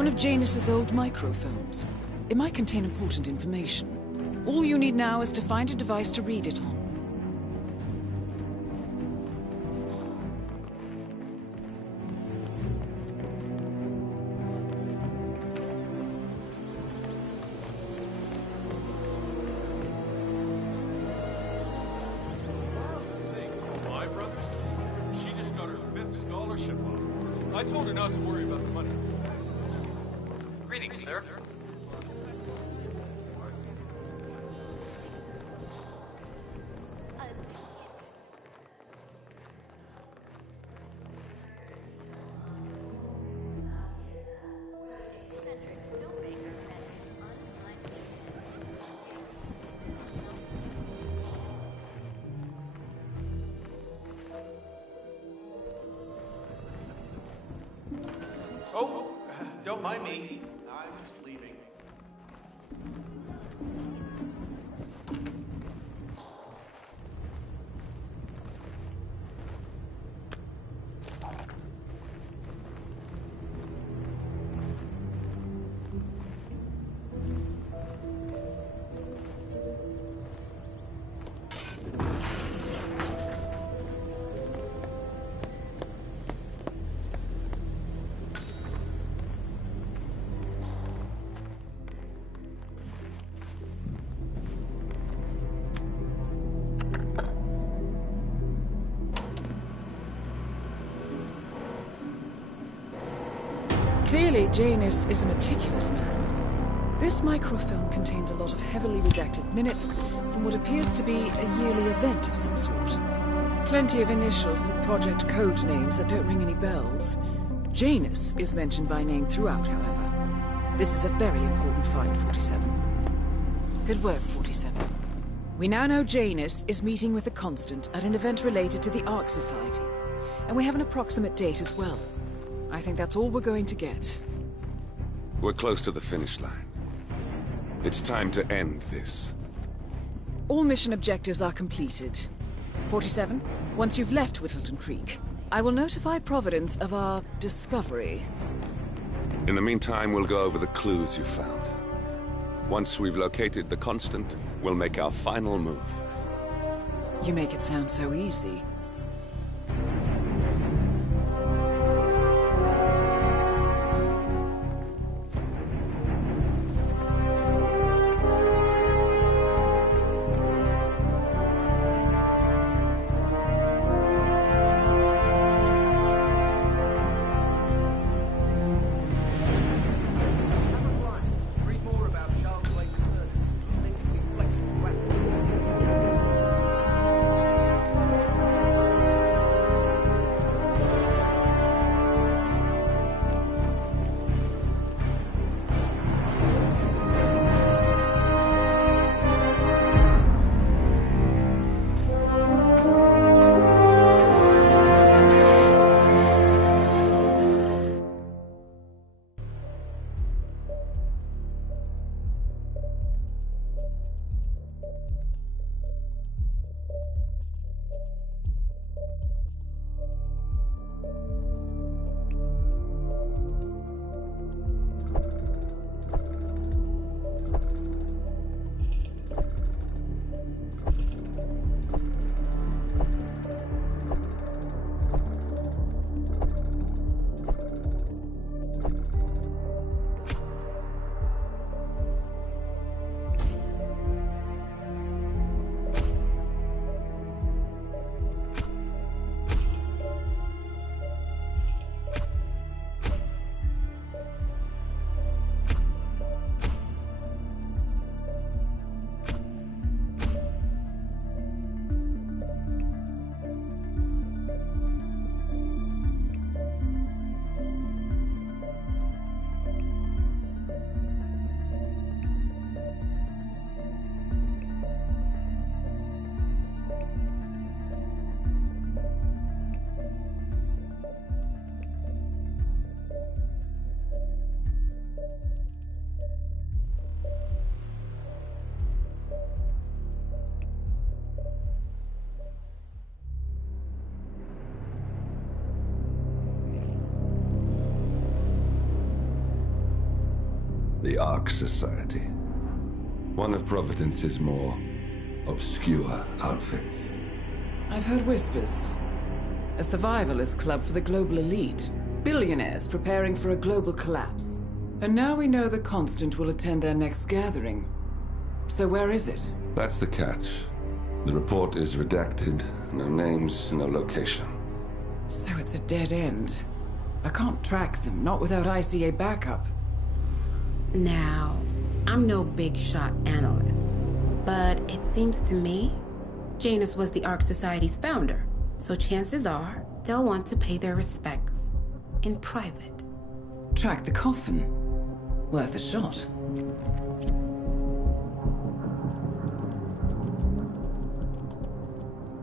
One of Janus's old microfilms. It might contain important information. All you need now is to find a device to read it on. My brother's kid. She just got her 5th scholarship offer. I told her not to worry about the money. Greetings, sir. Oh, don't mind me. I'm just leaving. Clearly, Janus is a meticulous man. This microfilm contains a lot of heavily redacted minutes from what appears to be a yearly event of some sort. Plenty of initials and project code names that don't ring any bells. Janus is mentioned by name throughout, however. This is a very important find, 47. Good work, 47. We now know Janus is meeting with the Constant at an event related to the Ark Society, and we have an approximate date as well. I think that's all we're going to get. We're close to the finish line. It's time to end this. All mission objectives are completed. 47, once you've left Whittleton Creek, I will notify Providence of our discovery. In the meantime, we'll go over the clues you found. Once we've located the Constant, we'll make our final move. You make it sound so easy. The Ark Society. One of Providence's more obscure outfits. I've heard whispers. A survivalist club for the global elite. Billionaires preparing for a global collapse. And now we know the Constant will attend their next gathering. So where is it? That's the catch. The report is redacted. No names, no location. So it's a dead end. I can't track them, not without ICA backup. Now, I'm no big shot analyst, but it seems to me Janus was the Ark Society's founder, so chances are they'll want to pay their respects in private. Track the coffin. Worth a shot.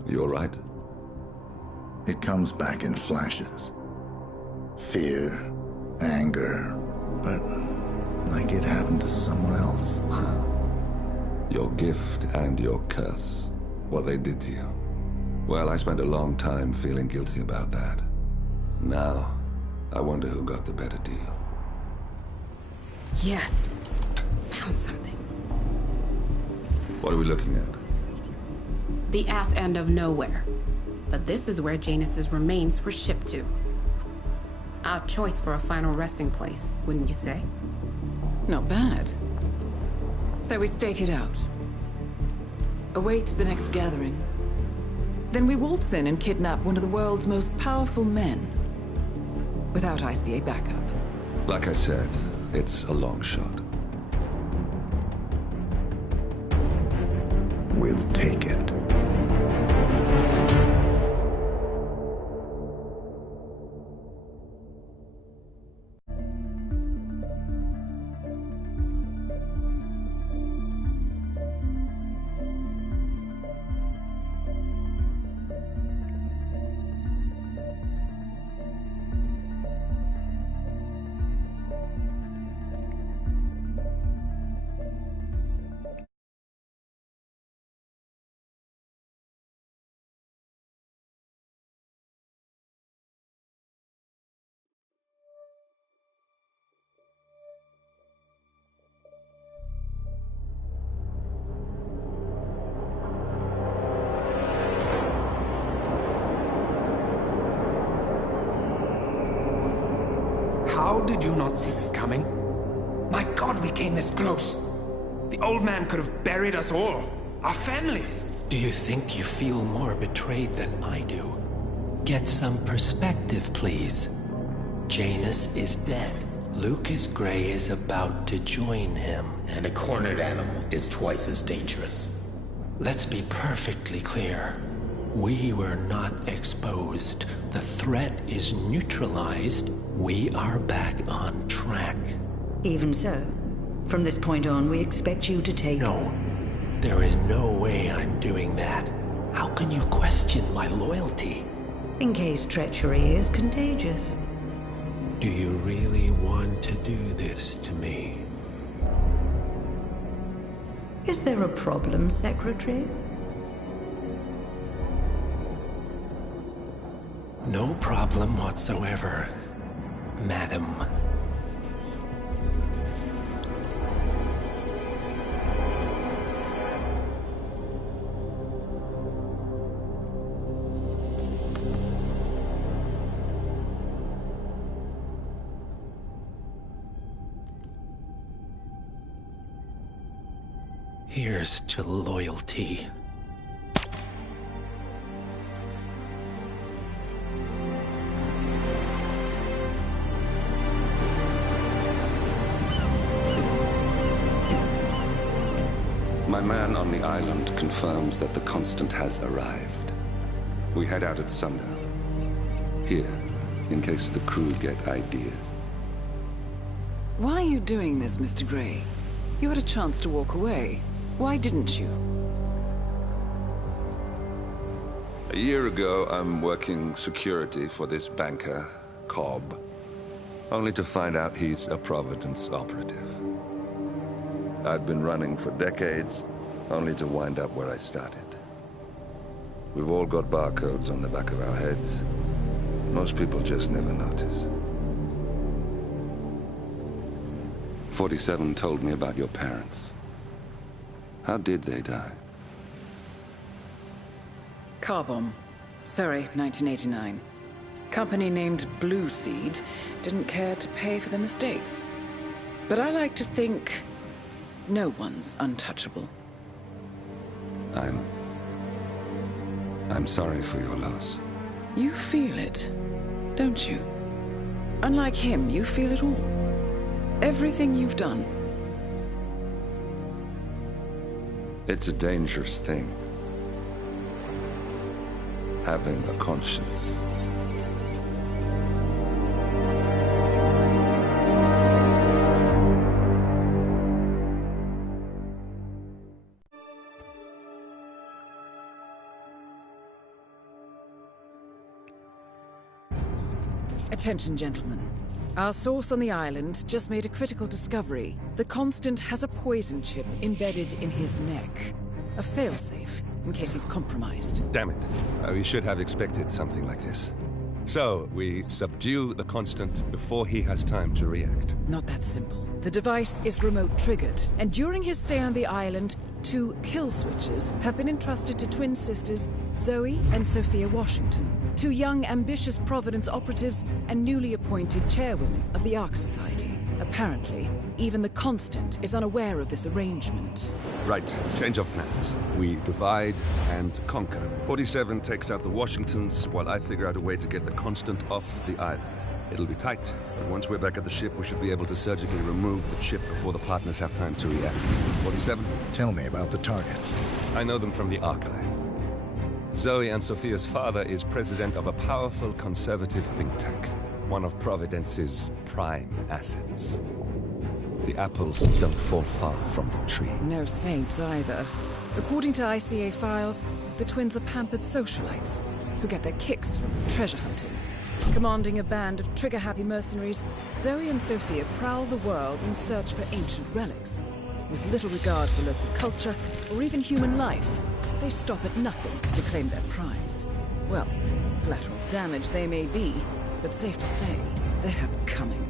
You all right? It comes back in flashes. Fear, anger, but like it happened to someone else. Your gift and your curse. What they did to you. Well, I spent a long time feeling guilty about that. Now, I wonder who got the better deal. Yes, found something. What are we looking at? The ass end of nowhere. But this is where Janus's remains were shipped to. Our choice for a final resting place, wouldn't you say? Not bad. So we stake it out. Await the next gathering. Then we waltz in and kidnap one of the world's most powerful men. Without ICA backup. Like I said, it's a long shot. We'll take it. How did you not see this coming? My God, we came this close. The old man could have buried us all. Our families. Do you think you feel more betrayed than I do? Get some perspective, please. Janus is dead. Lucas Gray is about to join him. And a cornered animal is twice as dangerous. Let's be perfectly clear. We were not exposed. The threat is neutralized. We are back on track. Even so, from this point on, we expect you to take... No. There is no way I'm doing that. How can you question my loyalty? In case treachery is contagious. Do you really want to do this to me? Is there a problem, Secretary? No problem whatsoever, Madam. Here's to loyalty. My man on the island confirms that the Constant has arrived. We head out at sundown. Here, in case the crew get ideas. Why are you doing this, Mr. Gray? You had a chance to walk away. Why didn't you? A year ago, I'm working security for this banker, Cobb. Only to find out he's a Providence operative. I'd been running for decades, only to wind up where I started. We've all got barcodes on the back of our heads. Most people just never notice. 47 told me about your parents. How did they die? Car bomb. Surrey, 1989. Company named Blue Seed didn't care to pay for their mistakes. But I like to think no one's untouchable. I'm sorry for your loss. You feel it, don't you? Unlike him, you feel it all. Everything you've done. It's a dangerous thing. Having a conscience. Attention, gentlemen. Our source on the island just made a critical discovery. The Constant has a poison chip embedded in his neck. A failsafe, in case he's compromised. Damn it. We should have expected something like this. So, we subdue the Constant before he has time to react. Not that simple. The device is remote-triggered, and during his stay on the island, 2 kill switches have been entrusted to twin sisters Zoe and Sophia Washington, 2 young, ambitious Providence operatives and newly appointed chairwomen of the Ark Society. Apparently, even the Constant is unaware of this arrangement. Right, change of plans. We divide and conquer. 47 takes out the Washingtons, while I figure out a way to get the Constant off the island. It'll be tight, but once we're back at the ship, we should be able to surgically remove the chip before the partners have time to react. 47? Tell me about the targets. I know them from the archive. Zoe and Sophia's father is president of a powerful conservative think tank, one of Providence's prime assets. The apples don't fall far from the tree. No saints either. According to ICA files, the twins are pampered socialites who get their kicks from treasure hunting. Commanding a band of trigger-happy mercenaries, Zoe and Sophia prowl the world in search for ancient relics. With little regard for local culture or even human life, they stop at nothing to claim their prize. Well, collateral damage they may be, but safe to say, they have it coming.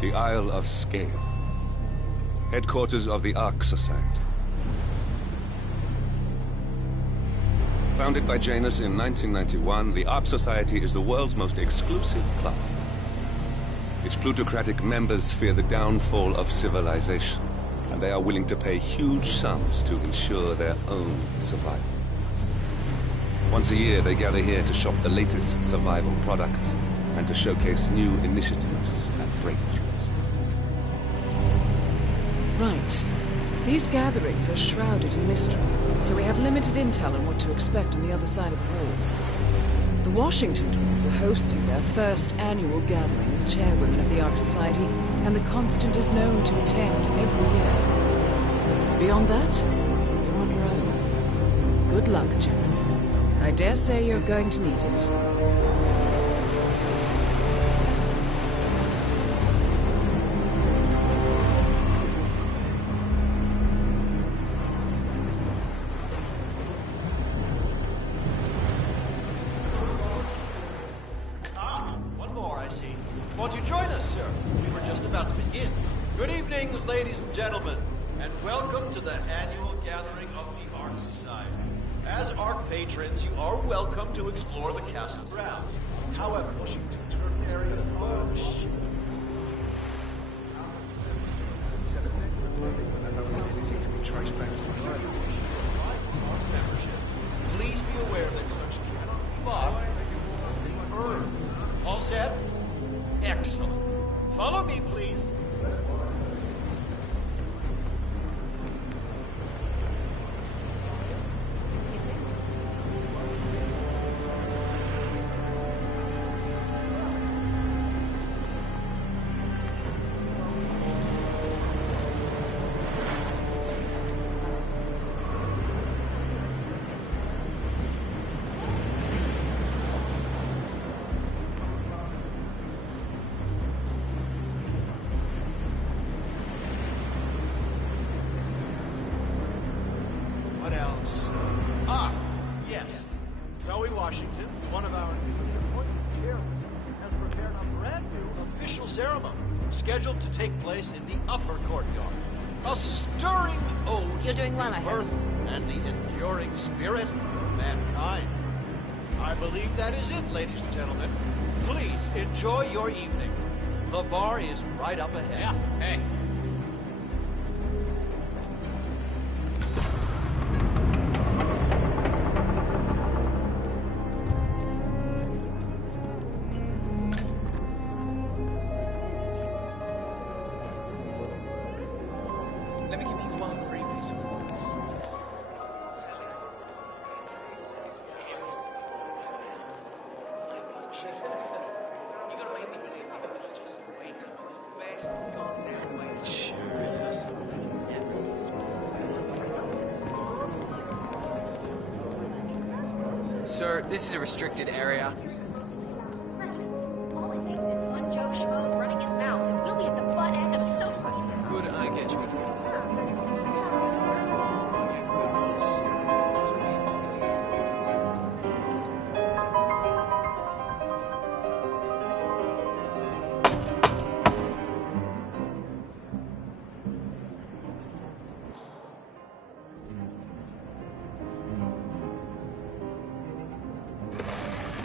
The Isle of Scale. Headquarters of the Ark Society. Founded by Janus in 1991, the Ark Society is the world's most exclusive club. Its plutocratic members fear the downfall of civilization, and they are willing to pay huge sums to ensure their own survival. Once a year, they gather here to shop the latest survival products and to showcase new initiatives and breakthroughs. Right. These gatherings are shrouded in mystery, so we have limited intel on what to expect on the other side of the walls. The Washington twins are hosting their first annual gathering as chairwomen of the Ark Society, and the Constant is known to attend every year. Beyond that, you're on your own. Good luck, gentlemen. I dare say you're going to need it. afternoon, ladies and gentlemen, and welcome to the annual gathering of the Ark Society. As Ark patrons, you are welcome to explore the castle grounds. However, Washington certain area anything to be traced back to the hideout. membership. Please be aware that such cannot be bought or earned. All set? Excellent. Follow me, please. What else? Ah, yes. Zoe Washington, one of our appointed chairmen, has prepared a brand new official ceremony scheduled to take place in the upper courtyard. A stirring ode You're doing well, to I the hope. birth and the enduring spirit of mankind. I believe that is it, ladies and gentlemen. Please enjoy your evening. The bar is right up ahead. Yeah, hey. Let me give you one free piece of advice. Sir, this is a restricted area. One Joe Schmo running his mouth, and we'll be at the butt end of a soda fight. Could I get you a drink?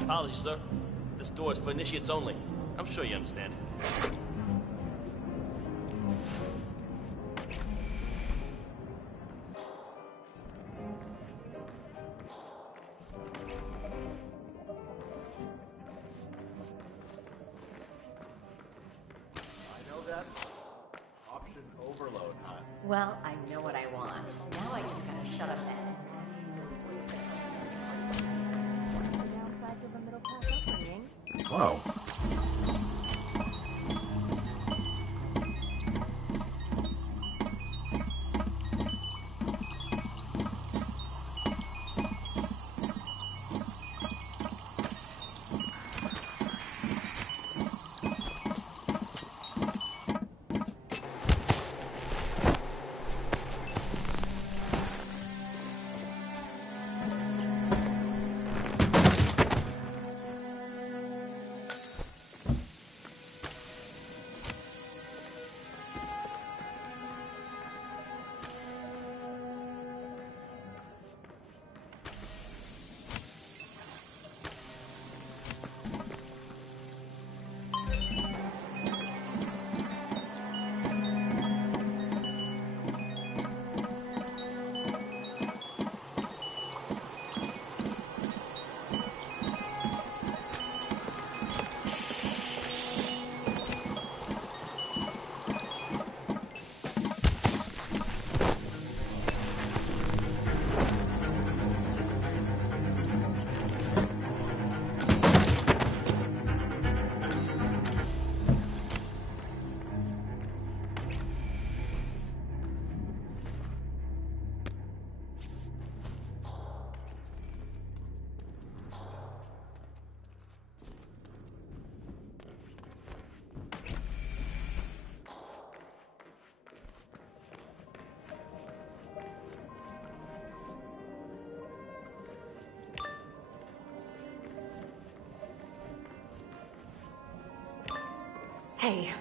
Apologies, sir. This door is for initiates only. I'm sure you understand. I know that. Option overload, huh? Well, I know what I want. Now I just gotta shut up and... Wow. Hey.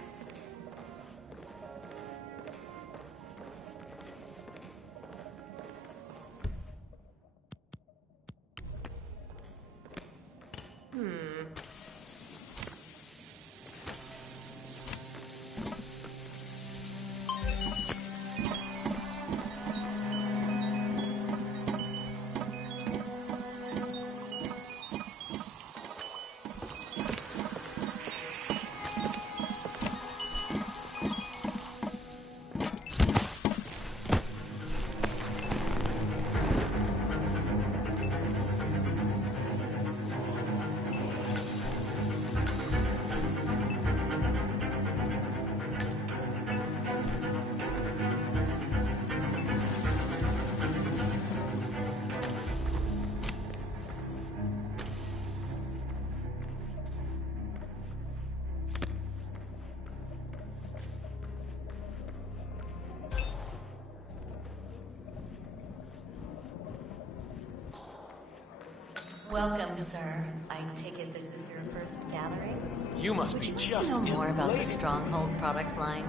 Welcome, sir. I take it this is your first gathering? You must Would be you like just to know more about the elated. Stronghold product line?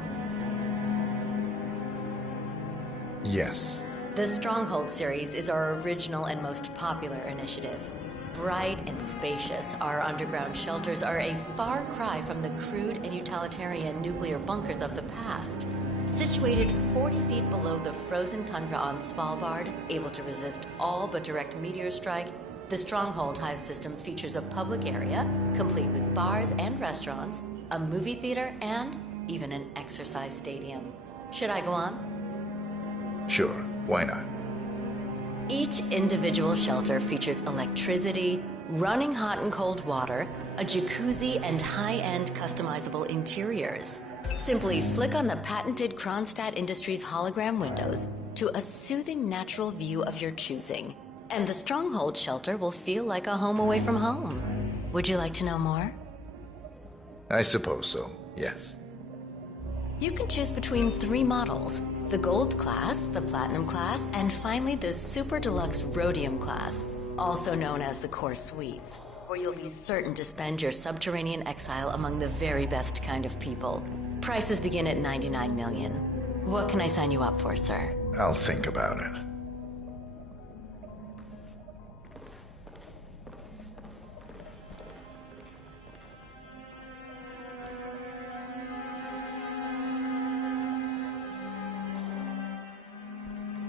Yes. The Stronghold series is our original and most popular initiative. Bright and spacious, our underground shelters are a far cry from the crude and utilitarian nuclear bunkers of the past. Situated 40 feet below the frozen tundra on Svalbard, able to resist all but direct meteor strike, the Stronghold Hive system features a public area, complete with bars and restaurants, a movie theater, and even an exercise stadium. Should I go on? Sure, why not? Each individual shelter features electricity, running hot and cold water, a jacuzzi, and high-end customizable interiors. Simply flick on the patented Kronstadt Industries hologram windows to a soothing natural view of your choosing, and the Stronghold shelter will feel like a home away from home. Would you like to know more? I suppose so, yes. You can choose between 3 models: the Gold class, the Platinum class, and finally the Super Deluxe Rhodium class, also known as the Core Suites, where you'll be certain to spend your subterranean exile among the very best kind of people. Prices begin at $99 million. What can I sign you up for, sir? I'll think about it.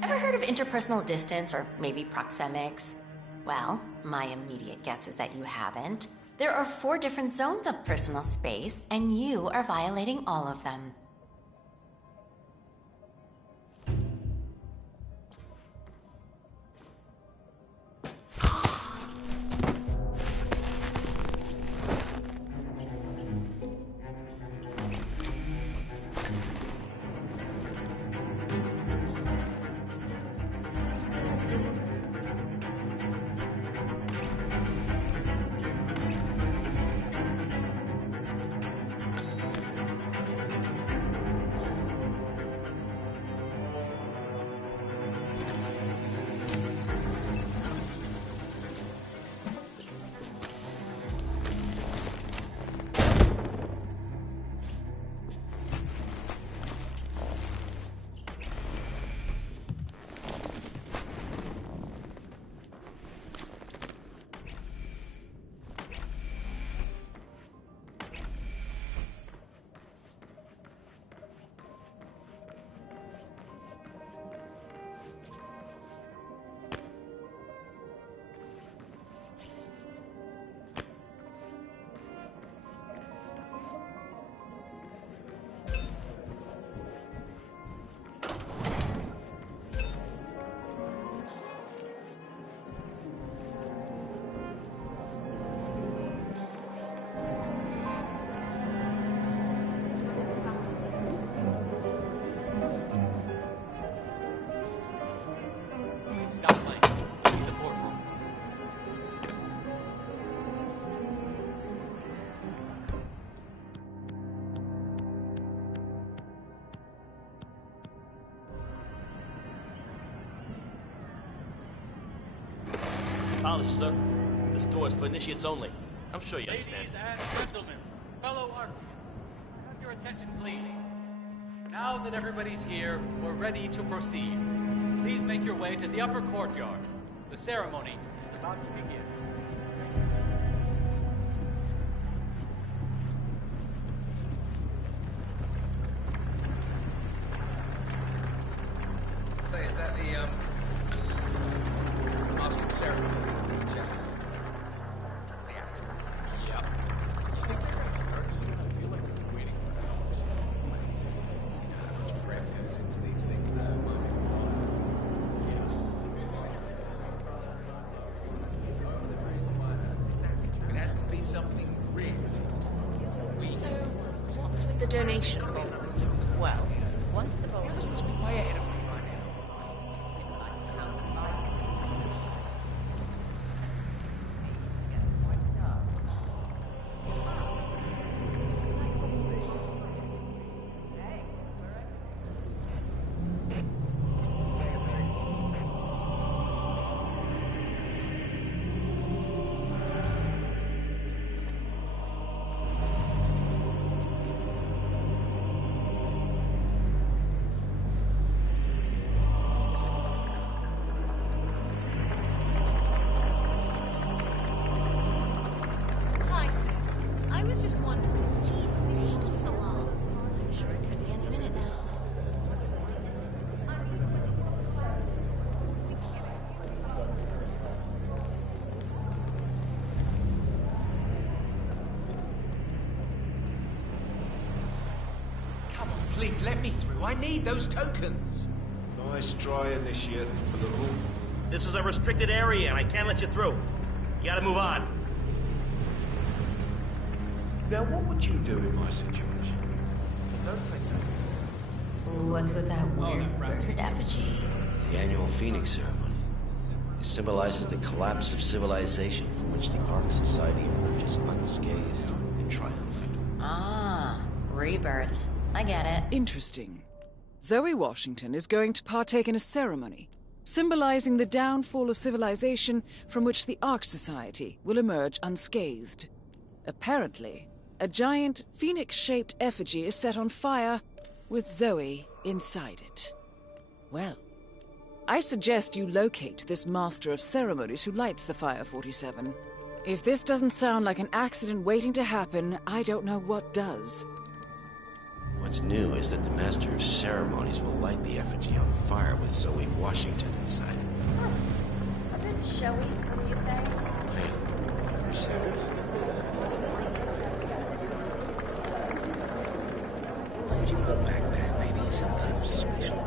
Ever heard of interpersonal distance, or maybe proxemics? Well, my immediate guess is that you haven't. There are 4 different zones of personal space, and you are violating all of them. Apologies, sir. This door is for initiates only. I'm sure you understand. Ladies and gentlemen, fellow artists, have your attention, please. Now that everybody's here, we're ready to proceed. Please make your way to the upper courtyard. The ceremony is about to begin. Say, is that the, costume ceremonies? Check. Yep. I think they're gonna start soon. I feel like we've been waiting for hours. You know how much prep goes into these things, It has to be something real. So, what's with the donation bowl? Well, once the bowl is must be way ahead of me by now. Please let me through. I need those tokens. Nice try, Initiate, for the rule. This is a restricted area, and I can't let you through. You gotta move on. Now, what would you do in my situation? I don't think What's with that weird bird effigy? The annual Phoenix ceremony. It symbolizes the collapse of civilization from which the Ark Society emerges unscathed and triumphant. Ah, rebirth. I get it. Interesting. Zoe Washington is going to partake in a ceremony, symbolizing the downfall of civilization from which the Ark Society will emerge unscathed. Apparently, a giant phoenix-shaped effigy is set on fire, with Zoe inside it. Well, I suggest you locate this master of ceremonies who lights the Fire 47. If this doesn't sound like an accident waiting to happen, I don't know what does. What's new is that the Master of Ceremonies will light the effigy on fire with Zoe Washington inside. A bit showy, what do you say? Hey, never said it. Why would you go back there? Maybe some kind of special.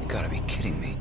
You gotta be kidding me.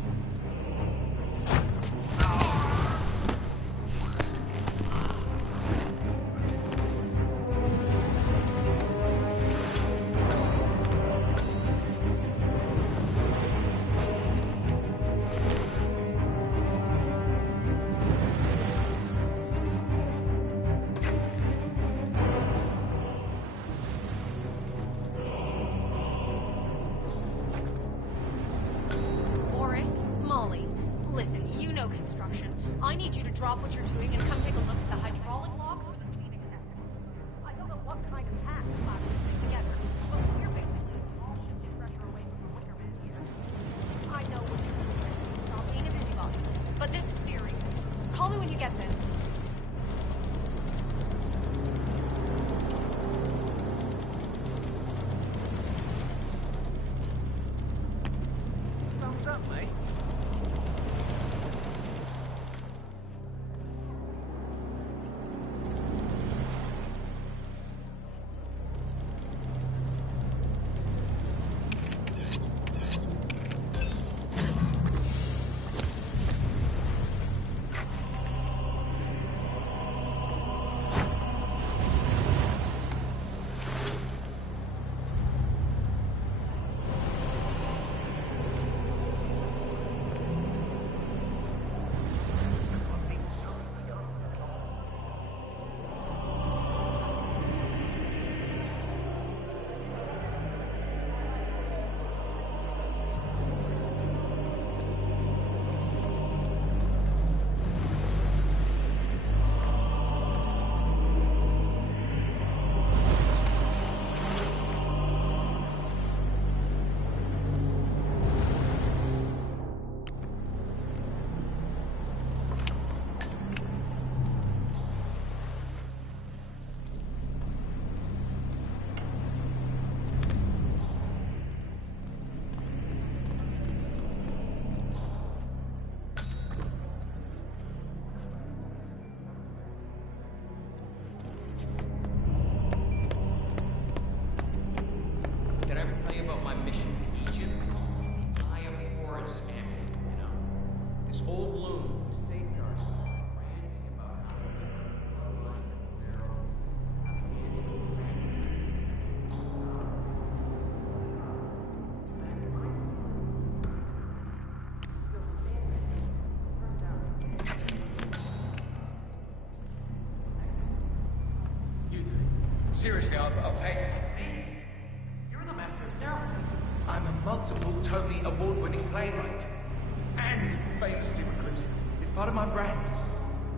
Boris, Molly, listen, you know construction. I need you to drop what you're doing and come take a look at the hydraulic lock for the Phoenix engine. I don't know what kind of hack slapped this thing together, but we're basically a small shift in pressure away from the Wicker Man here. I know what you're doing. Stop being a busybody. But this is serious. Call me when you get this. Thumbs up, mate. Seriously, I'll pay. You're the master of ceremony. I'm a multiple Tony award-winning playwright. And famously reclusive. It's part of my brand.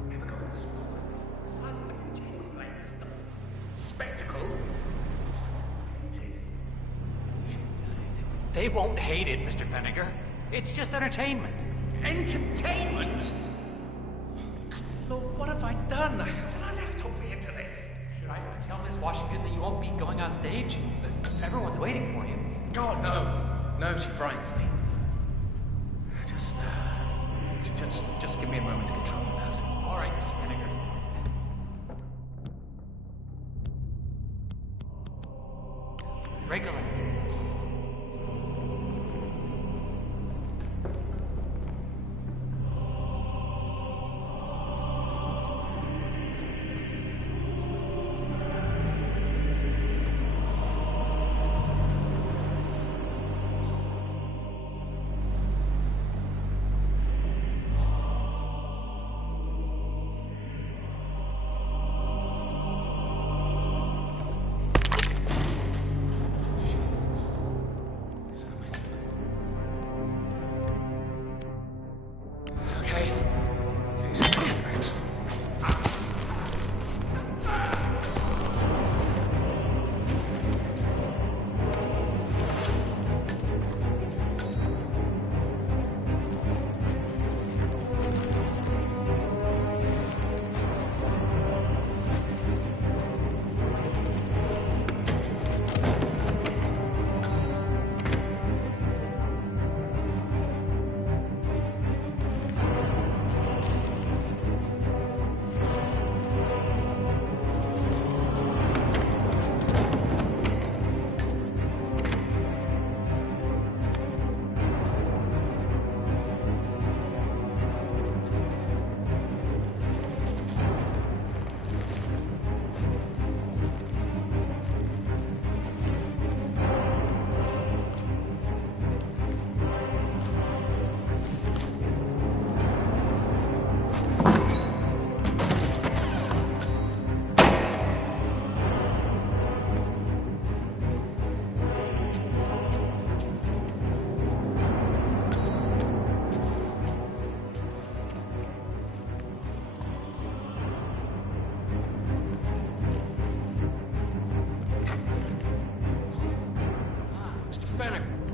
Never go in the spotlight. Besides, I can change my spectacle. They won't hate it, Mr. Fenniger. It's just entertainment. Entertainment? Lord, what have I done? How did I let her talk me into this? Should I tell Miss Washington that you won't be going on stage? Everyone's waiting for you. God, no. No, she frightens me. Just give me a moment to control my nerves. All right, Mr. Fenniger. Regular.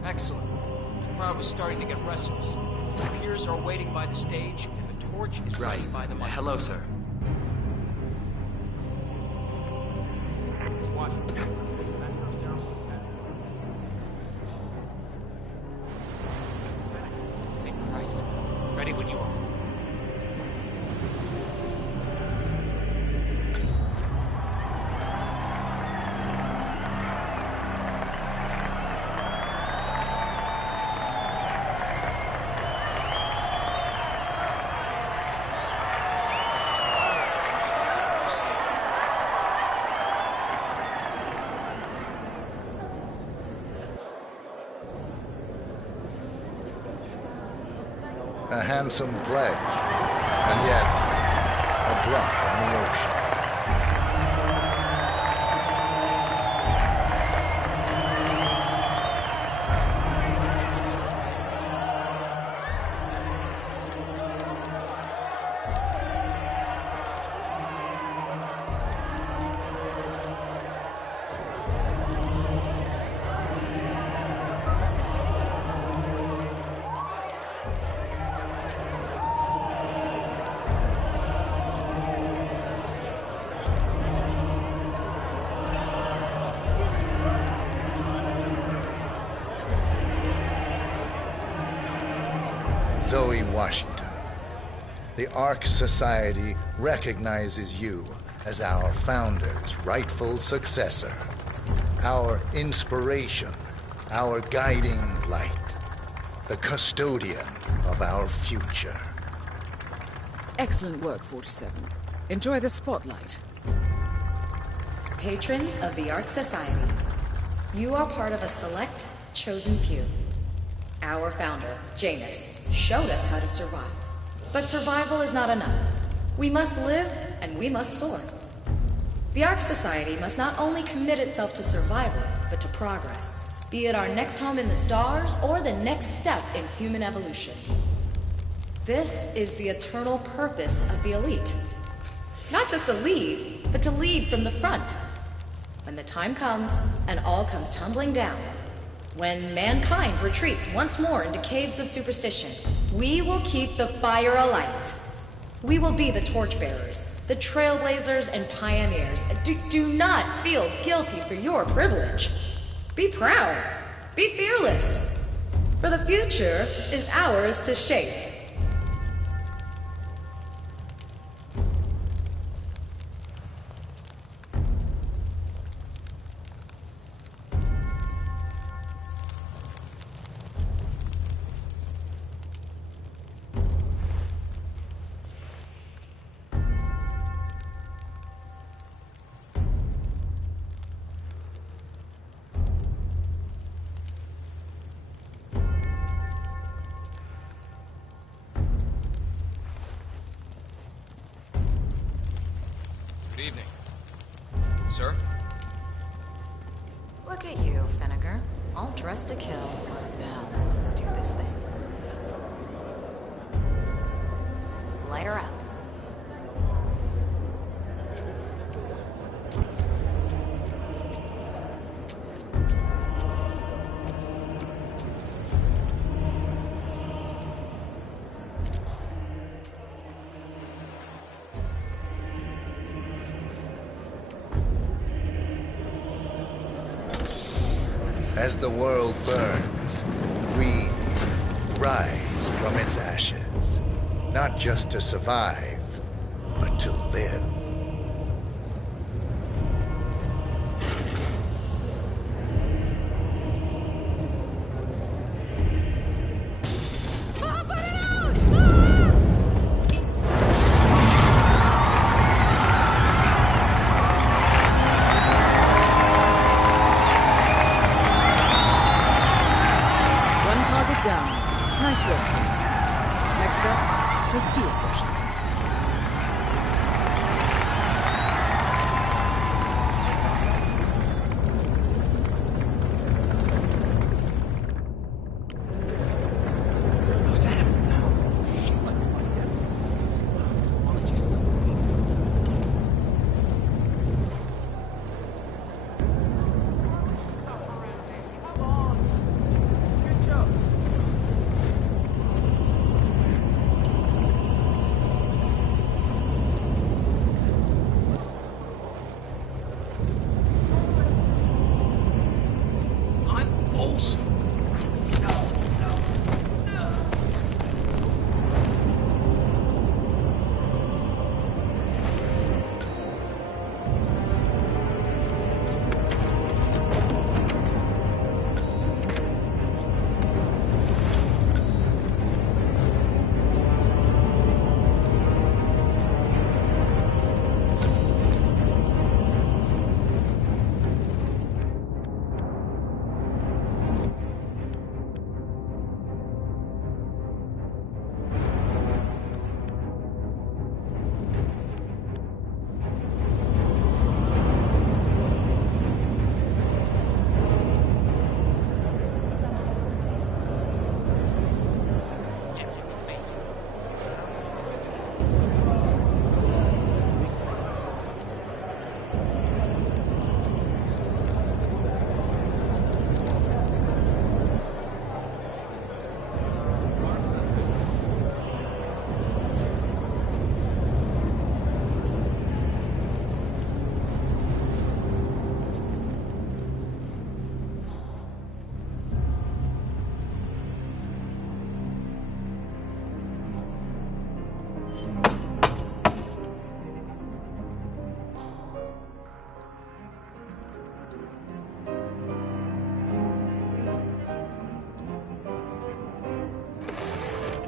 Excellent. The crowd was starting to get restless. The peers are waiting by the stage. If a torch is ready by the mic. Hello, sir. Thank Christ. Ready when you are. A handsome pledge, and yet a drop in the ocean. Zoe Washington, the Ark Society recognizes you as our founder's rightful successor, our inspiration, our guiding light, the custodian of our future. Excellent work, 47. Enjoy the spotlight. Patrons of the Ark Society, you are part of a select, chosen few. Our founder, Janus, showed us how to survive. But survival is not enough. We must live, and we must soar. The Ark Society must not only commit itself to survival, but to progress, be it our next home in the stars or the next step in human evolution. This is the eternal purpose of the elite. Not just to lead, but to lead from the front. When the time comes and all comes tumbling down, when mankind retreats once more into caves of superstition, we will keep the fire alight. We will be the torchbearers, the trailblazers and pioneers. Do not feel guilty for your privilege. Be proud. Be fearless. For the future is ours to shape. Good evening. Sir? Look at you, Finnegar. All dressed to kill. Now, let's do this thing. Light her up. As the world burns, we rise from its ashes, not just to survive, but to live. Nice work, Chris. Next up, Sophia Washington.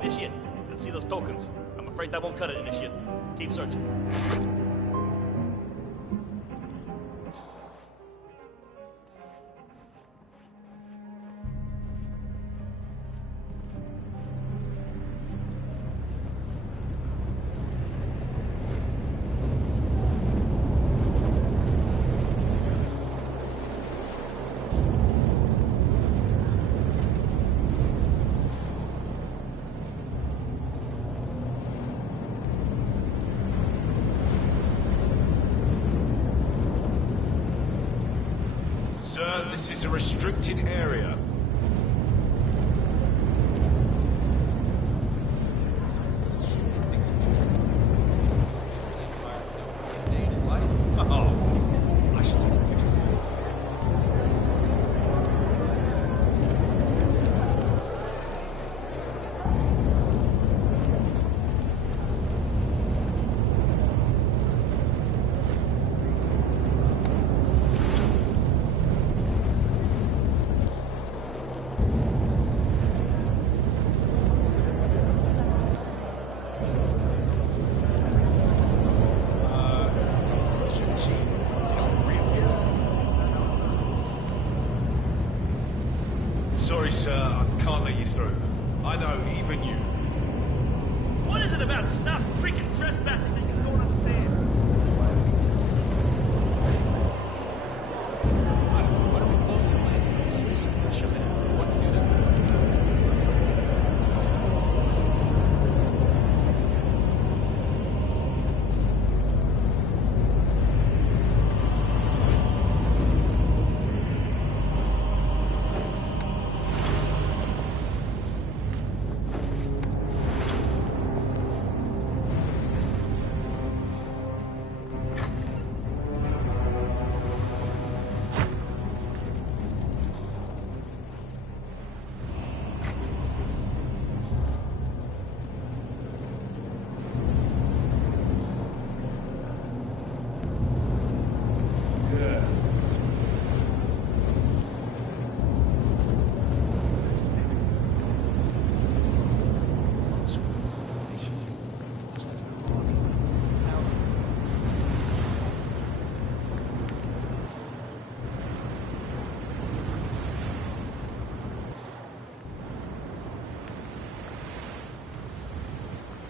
Initiate, let's see those tokens. I'm afraid that won't cut it, Initiate. Keep searching. is a restricted area. Sorry, sir, I can't let you through. I know, even you. What is it about stuff freaking trespassing that you don't understand? Why don't we close the place to show them what to do there?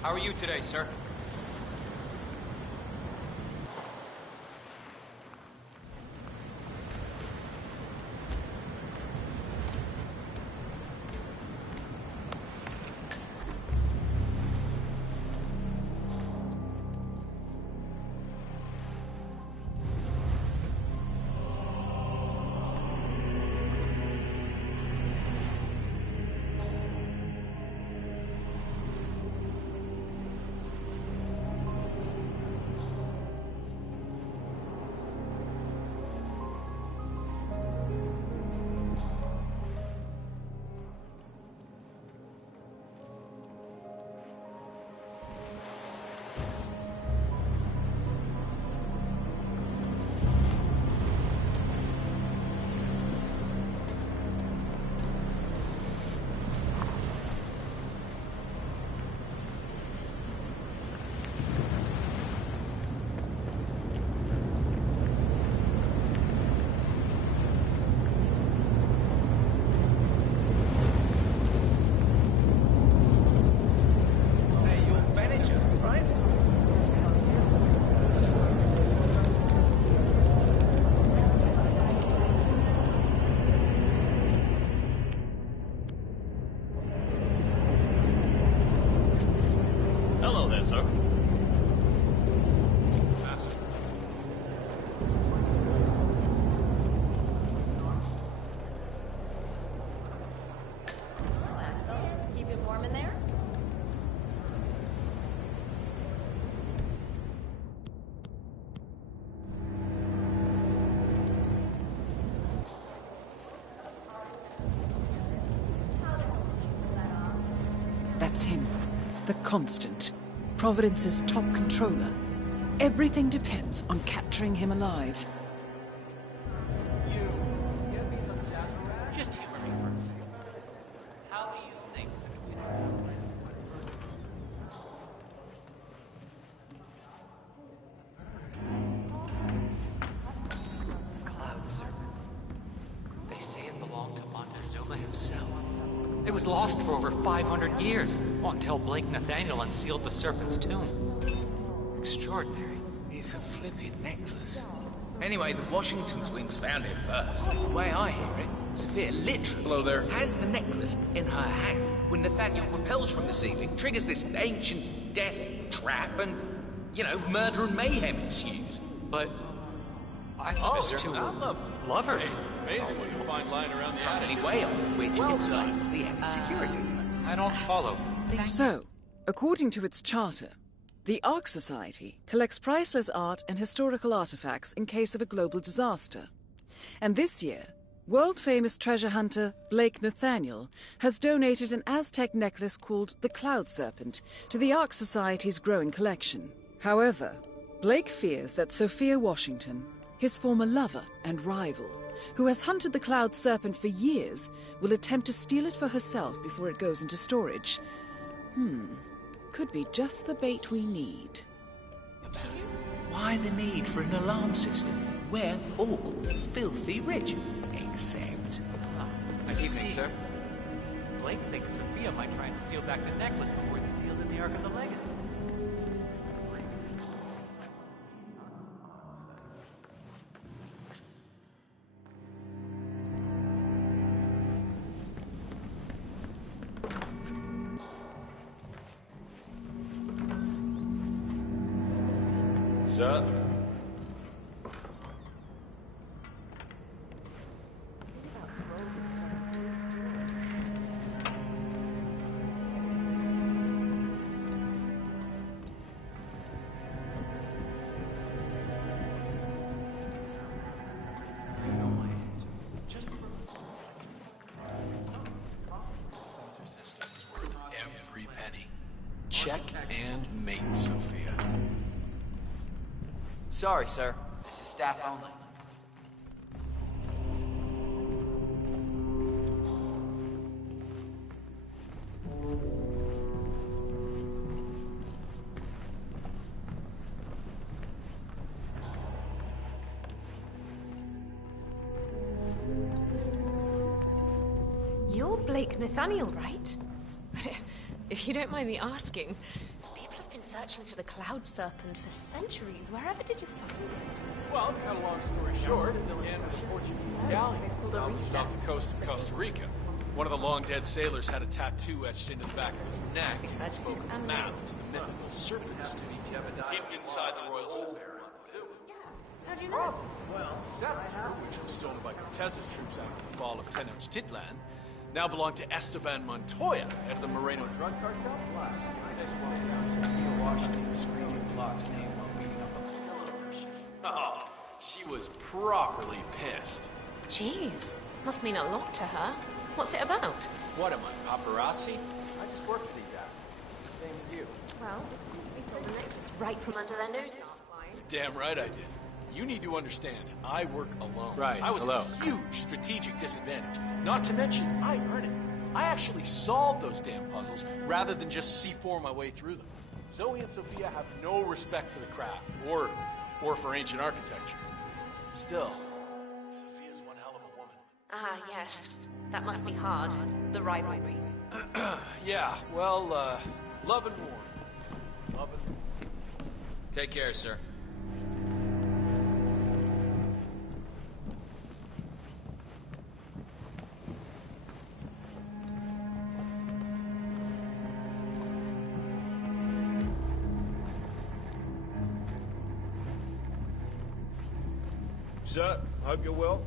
How are you today, sir? Hello there, sir. Hello, Axel. Keeping warm in there? That's him. The Constant. Providence's top controller. Everything depends on capturing him alive. Just humor me for a second. How do you think? Cloud serpent. They say it belonged to Montezuma himself. It was lost for over 500 years, until Blake Nathaniel unsealed the Serpent's tomb. Extraordinary. It's a flippin' necklace. Anyway, the Washington twins found it first. The way I hear it, Sophia literally has the necklace in her hand when Nathaniel repels from the ceiling, triggers this ancient death trap, and, you know, murder and mayhem ensues. But I thought it was two lovers. It's amazing what you find lying around the attic. Probably way off, which explains the added security. I don't follow. So, according to its charter, the Ark Society collects priceless art and historical artifacts in case of a global disaster. And this year, world-famous treasure hunter Blake Nathaniel has donated an Aztec necklace called the Cloud Serpent to the Ark Society's growing collection. However, Blake fears that Sophia Washington, his former lover and rival, who has hunted the Cloud Serpent for years, will attempt to steal it for herself before it goes into storage. Could be just the bait we need. Why the need for an alarm system? We're all filthy rich. Except... Good evening, sir. Blake thinks Sophia might try and steal back the necklace before it's sealed in the Ark of the Legacy. Sir? Every penny. Check and mate, Sophia. Sorry, sir. This is staff only. You're Blake Nathaniel, right? If you don't mind me asking, people have been searching for the Cloud Serpent for centuries. Wherever did you find it? Well, cut a long story short, in the Portuguese galleon, Salvaged off the coast of Costa Rica. One of the long-dead sailors had a tattoo etched into the back of his neck that spoke a map to the mythical serpent's tomb, hidden inside the royal system. How do you know? Well, Which was stolen by Cortez's troops after the fall of Tenochtitlan, now belonged to Esteban Montoya, head of the Moreno drug cartel. Plus, I just walked down Sophia Washington's screaming Block's name while beating up a killer. Oh, she was properly pissed. Jeez, must mean a lot to her. What's it about? What am I, paparazzi? I just work for these assholes. Same as you. Well, we pulled the necklace right from under their noses. You're damn right I did. You need to understand, I work alone. Right, I was hello. at a huge strategic disadvantage. Not to mention, I earned it. I actually solved those damn puzzles rather than just C4 my way through them. Zoe and Sophia have no respect for the craft, or for ancient architecture. Still, Sophia's one hell of a woman. Ah, yes. That must be hard. The rivalry. Yeah, well, love and war. Love and war. Take care, sir. Sir, hope you're well.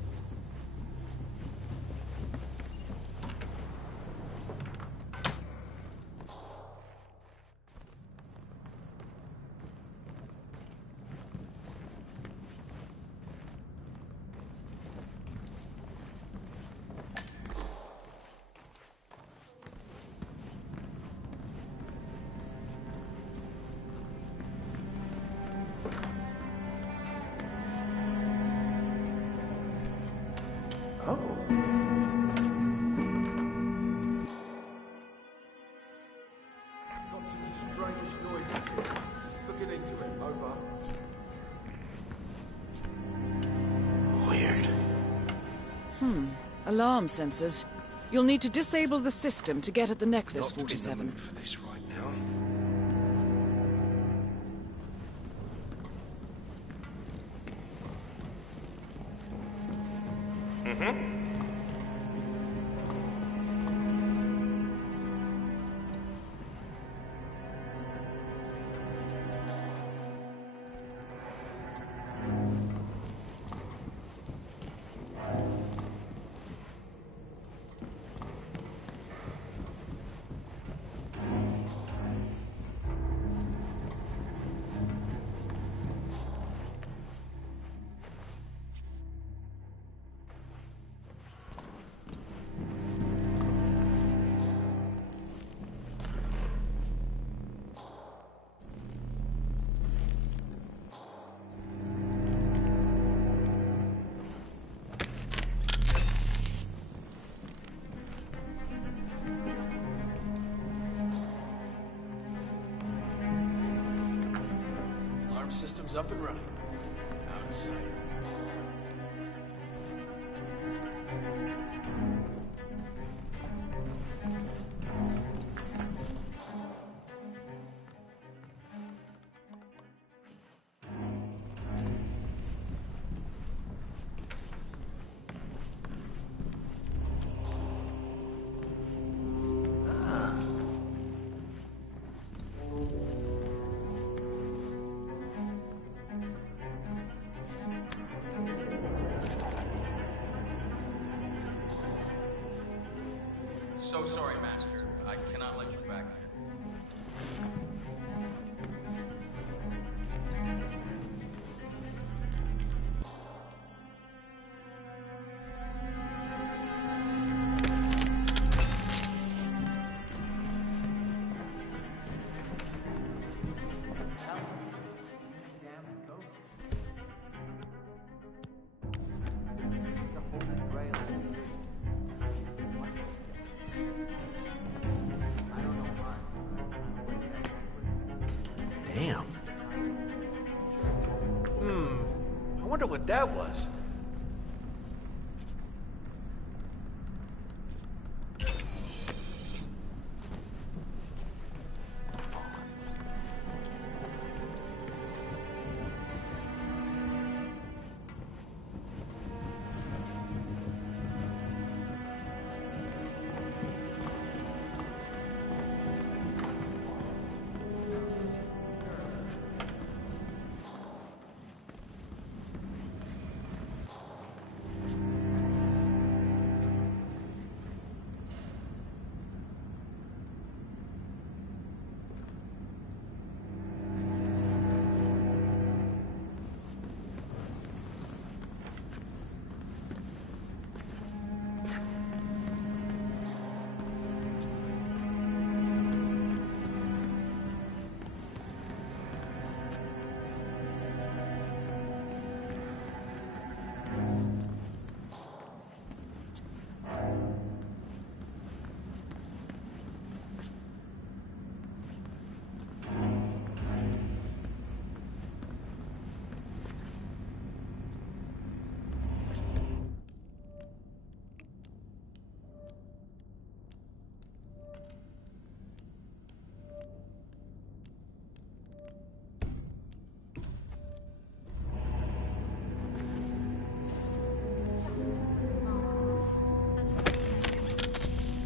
Alarm sensors. You'll need to disable the system to get at the necklace, Not in the 47. mood for this right now. system's up and running. Out of sight. So sorry, Master. I cannot let you back here. Damn. I wonder what that was.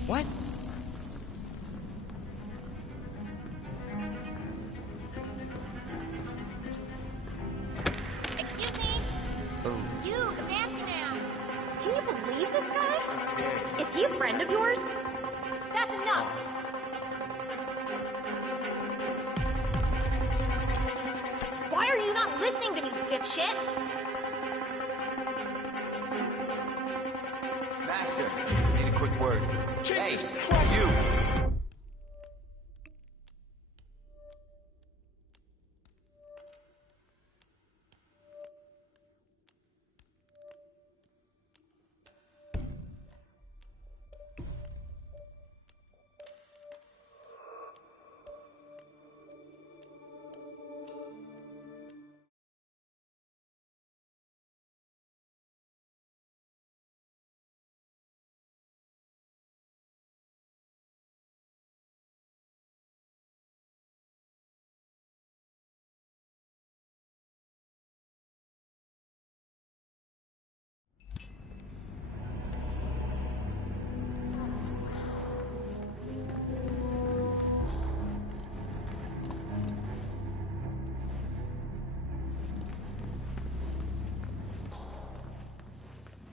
What? Excuse me? Oh. You, the fancy man. Can you believe this guy? Is he a friend of yours? That's enough. Why are you not listening to me, dipshit? Master, need a quick word. Jesus Hey, Christ. you!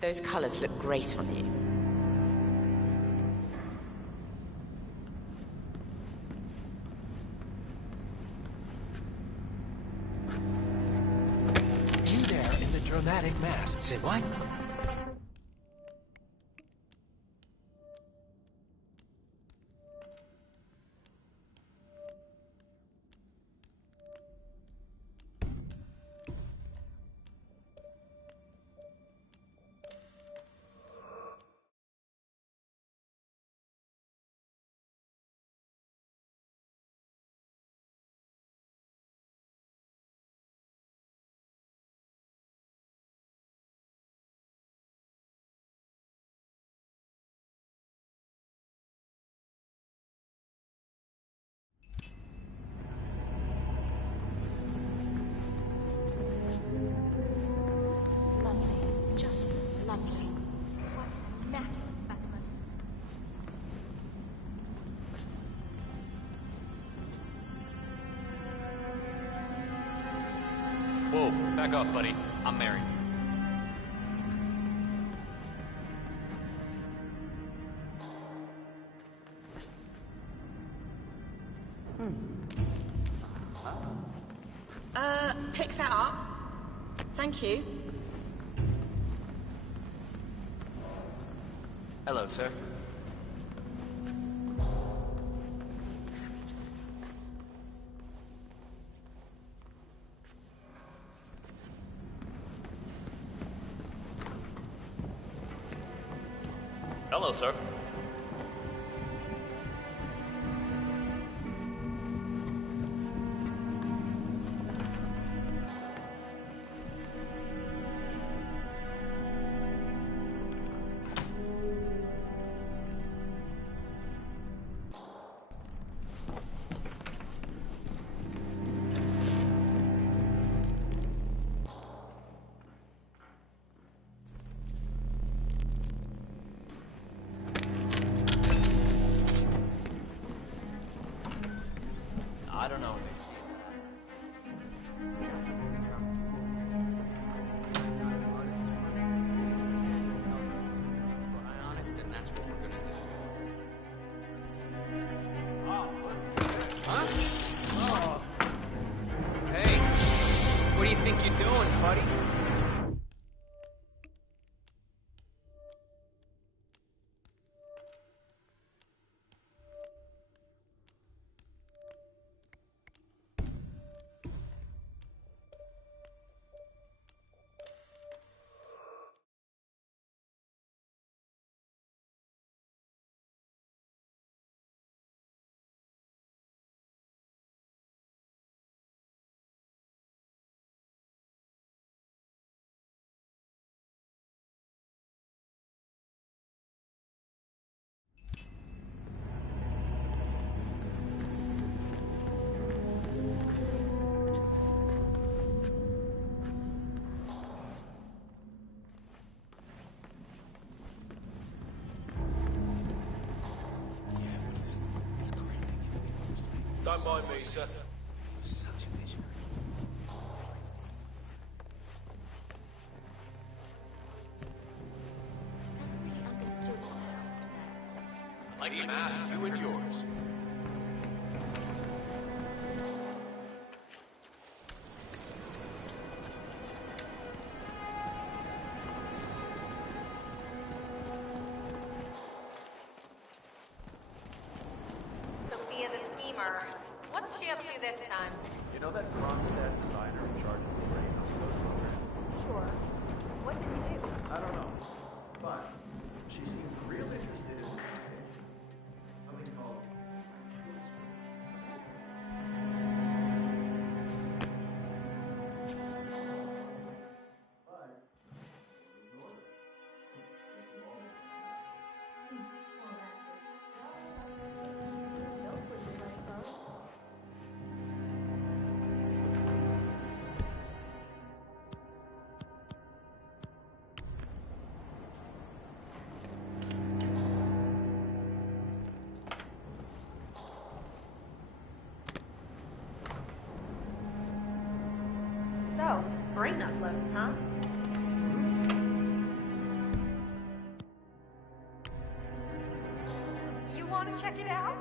Those colors look great on you. You there in the dramatic mask. Say what? Lovely. What immaculate specimens. Whoa, back off, buddy. I'm married. Pick that up. Thank you. Hello, sir. Hello, sir. I don't know what they see. Eye on it, then that's what we're gonna do. Huh? Oh. Hey, what do you think you're doing, buddy? Don't mind me, sir. I need ask you and yours. Sophia the schemer. What's she up to this time? You know that Kronstadt designer in charge of the brain on the program? Sure. What did he do? I don't know. But she seemed real interested in something called So, brain uploads, huh? You want to check it out?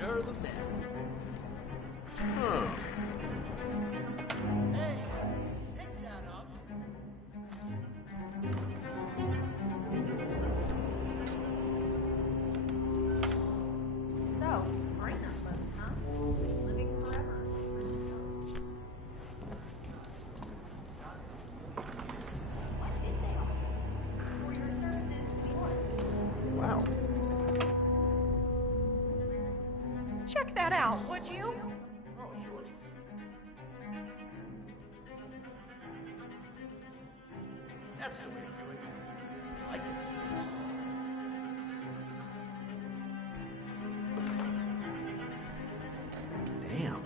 You're the man. Hey, pick that up. So, brain uploads, huh? Living forever. What did they offer? For your services to the order. wow. Check that out, would you? Oh, sure. That's the way to do it. I like it. Damn.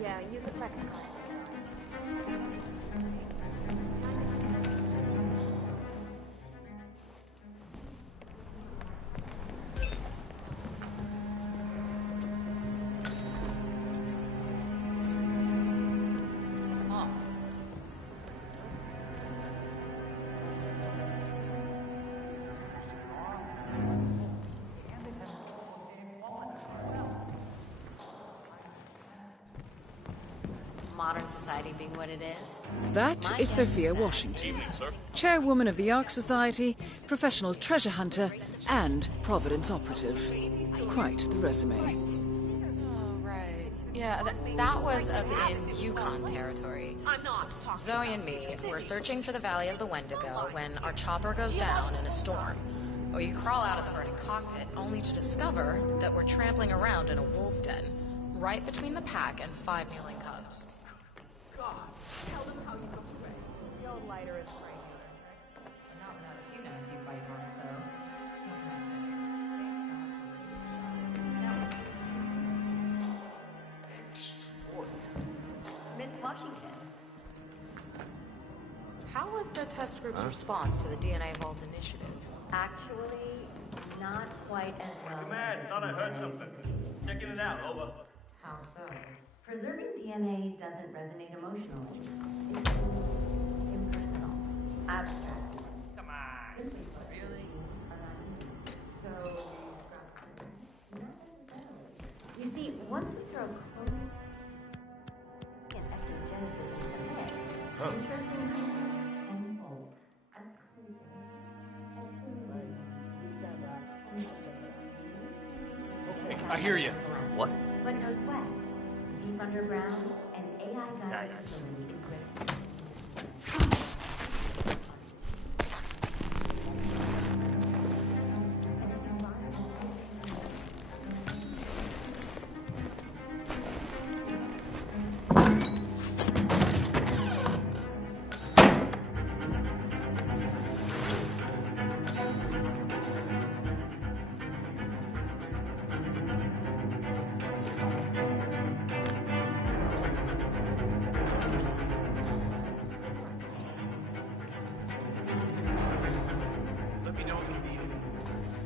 Yeah, you could recognize. Modern society being what it is. That is Sophia Washington, Evening, sir. chairwoman of the Ark Society, professional treasure hunter, and Providence operative. Quite the resume. Oh, right. Yeah, that was up in Yukon territory. I'm not talking. Zoe and me were searching for the Valley of the Wendigo when our chopper goes down in a storm. We crawl out of the burning cockpit only to discover that we're trampling around in a wolf's den, right between the pack and 5 mewling cubs. God, tell them how you go away. The old lighter is right here. Not without a few nasty bite marks, though. Miss Washington. How was the test group's response to the DNA Vault initiative? Actually, not quite as well. Man, thought I heard something. Checking it out, over. How so? Preserving DNA doesn't resonate emotionally. It's impersonal, abstract. Come on. Really? So, you see, once we throw cloning and exogenesis into the mix, interesting tenfold. I hear you. What? But no sweat. Deep underground, an AI-guided Nice. facility is ready.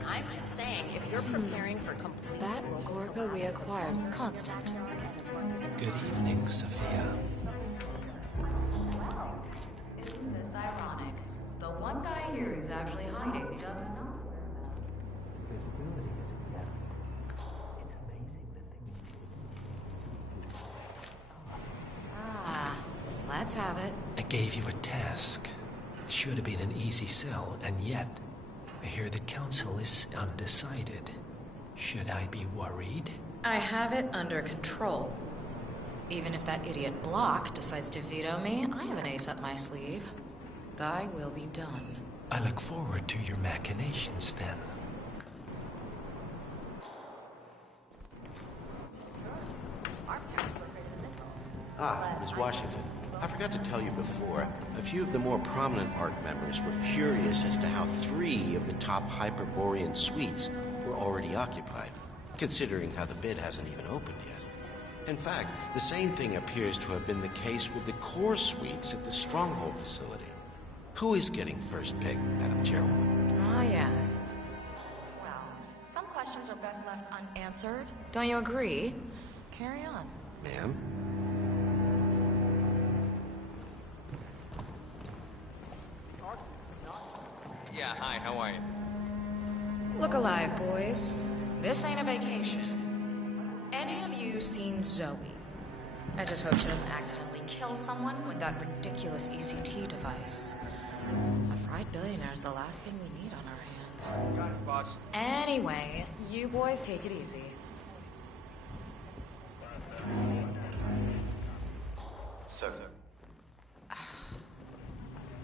I'm just saying, if you're preparing for complete... That Gorka we acquired, constant. Good evening, Sophia. Well, isn't this ironic? The one guy here who's actually hiding doesn't know. Visibility isn't yet. It's amazing the things Ah, let's have it. I gave you a task. It should have been an easy sell, and yet, I hear the council is undecided. Should I be worried? I have it under control. Even if that idiot Block decides to veto me, I have an ace up my sleeve. Thy will be done. I look forward to your machinations then. Ms. Washington, I forgot to tell you before, a few of the more prominent ARC members were curious as to how 3 of the top Hyperborean suites were already occupied, considering how the bid hasn't even opened yet. In fact, the same thing appears to have been the case with the core suites at the Stronghold facility. Who is getting first pick, Madam Chairwoman? Ah, yes. Well, some questions are best left unanswered. Don't you agree? Carry on. Ma'am? Yeah, hi, how are you? Look alive, boys. This ain't a vacation. Any of you seen Zoe? I just hope she doesn't accidentally kill someone with that ridiculous ECT device. A fried billionaire is the last thing we need on our hands. Got it, boss. Anyway, you boys take it easy. Sir.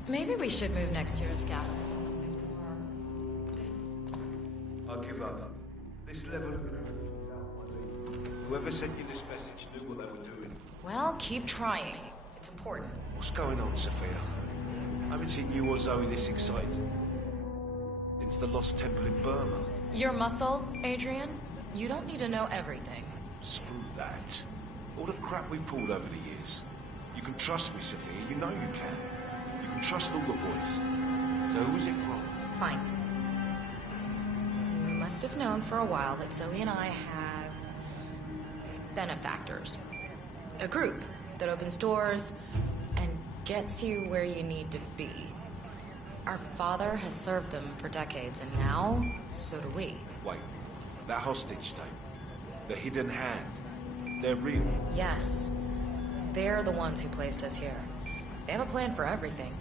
Maybe we should move next year's gathering to someplace bizarre. I give up. This level of whoever sent you this message knew what they were doing. Well, keep trying. It's important. What's going on, Sophia? I haven't seen you or Zoe this excited since the Lost Temple in Burma. Your muscle, Adrian? You don't need to know everything. Screw that. All the crap we've pulled over the years. You can trust me, Sophia. You know you can. You can trust all the boys. So who is it from? Fine. You must have known for a while that Zoe and I have benefactors. A group that opens doors and gets you where you need to be. Our father has served them for decades, and now, so do we. Wait, that hostage tape, the hidden hand, they're real? Yes. They're the ones who placed us here. They have a plan for everything,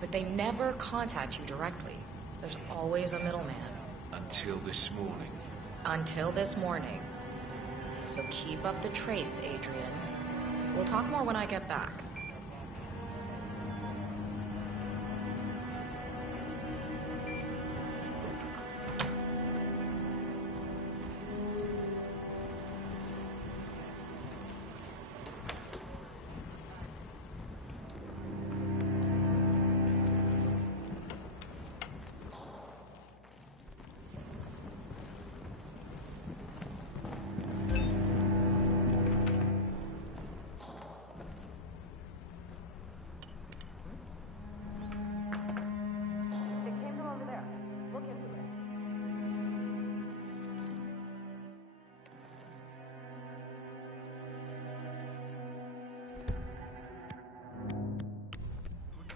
but they never contact you directly. There's always a middleman. Until this morning. Until this morning. So keep up the trace, Adrian. We'll talk more when I get back.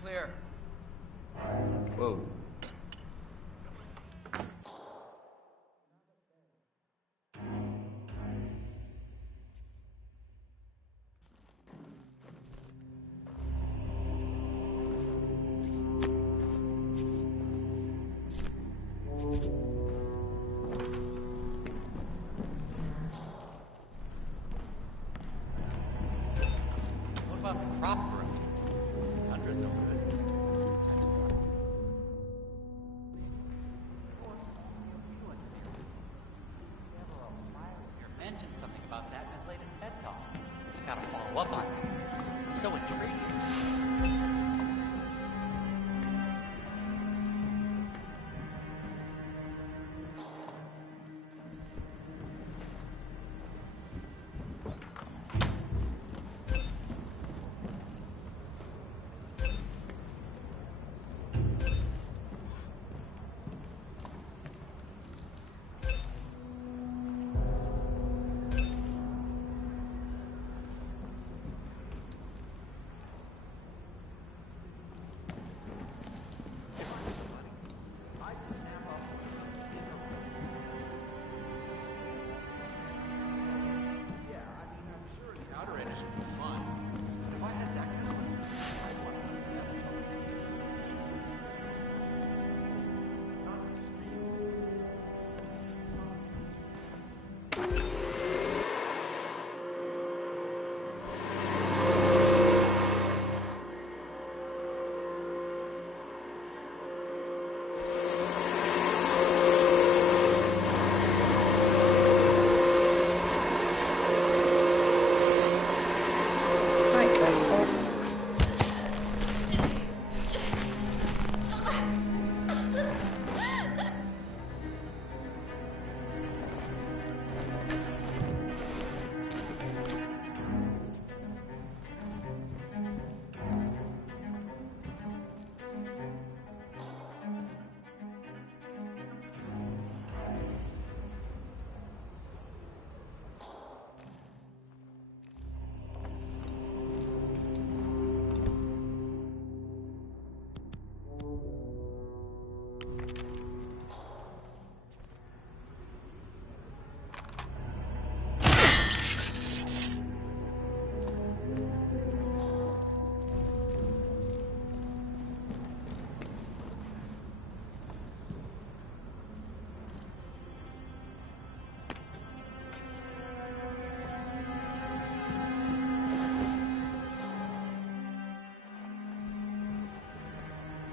Clear. Whoa. What about prop room? Hunter's no good. You mentioned something about that in his latest TED talk. I gotta follow up on it. It's so intriguing.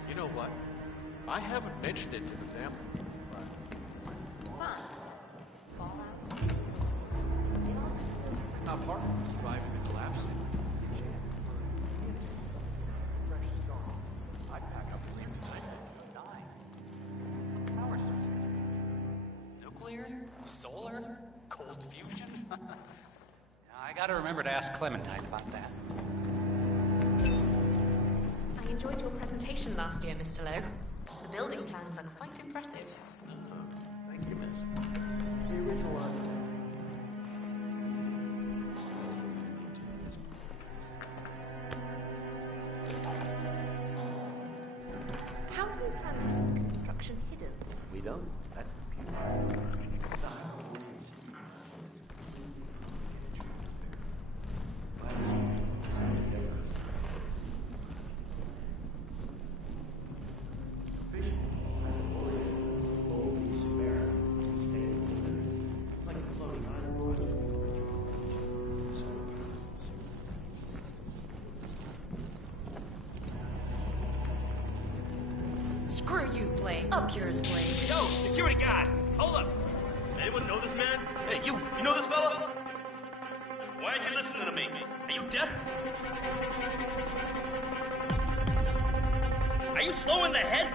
You know what? I haven't mentioned it to the family. Our partner was driving the collapse. Fresh start. I'd pack up and leave tonight. Power sources. Nuclear? Solar? Cold fusion? I gotta remember to ask Clementine about that. I enjoyed your presentation last year, Mr. Lowe. The building plans are quite impressive. Thank you, miss. The original architect. How do you plan to keep construction hidden? We don't. That's the beauty. Screw you, Blake. Up yours, Blake. Yo, security guard! Hold up! Anyone know this man? Hey, you know this fella? Why aren't you listening to me? Are you deaf? Are you slow in the head?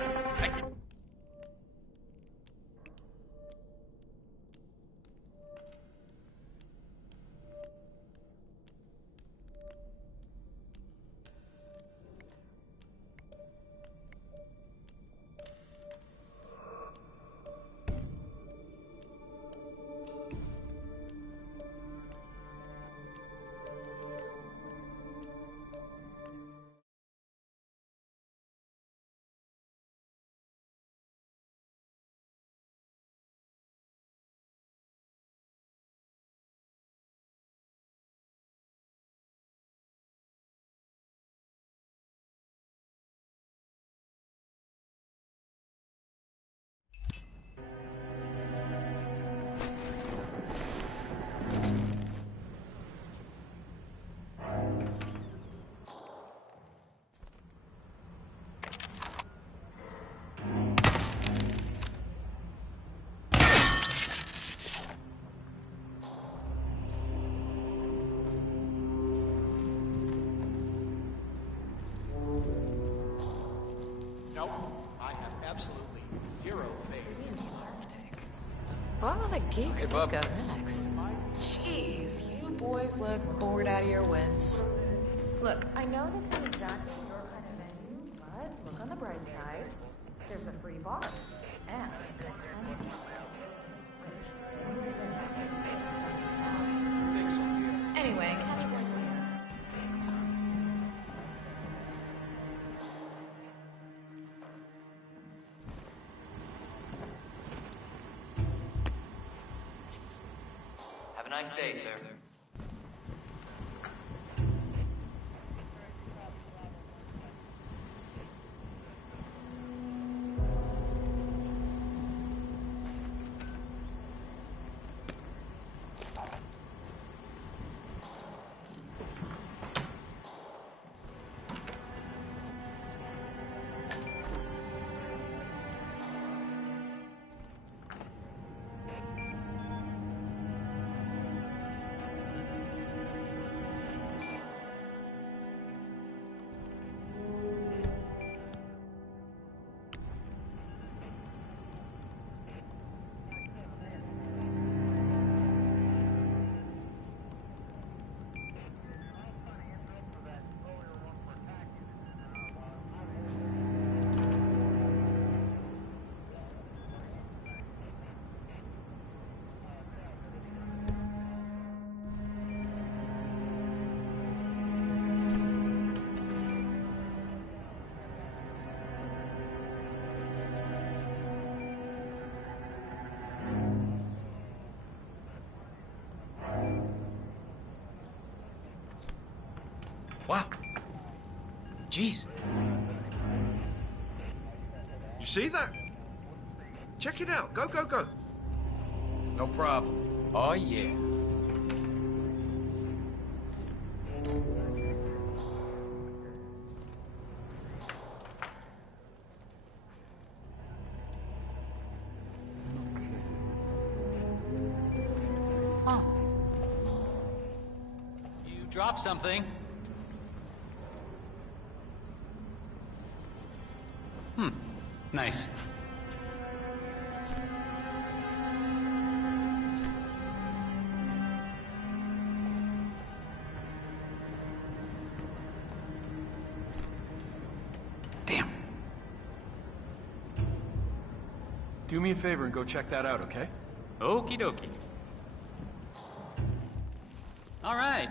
Absolutely zero faith in the Arctic. What will the geeks Hey, think bub. of next? Jeez, you boys look bored out of your wits. Look, I know this isn't exactly your kind of venue, but look on the bright side. There's a free bar. And anyway, catch up later. Have a nice day, sir. Wow. Jeez. You see that? Check it out. Go, go, go. No problem. Oh, yeah. Huh. You dropped something. Nice. Do me a favor and go check that out, okay? Okie dokie. All right.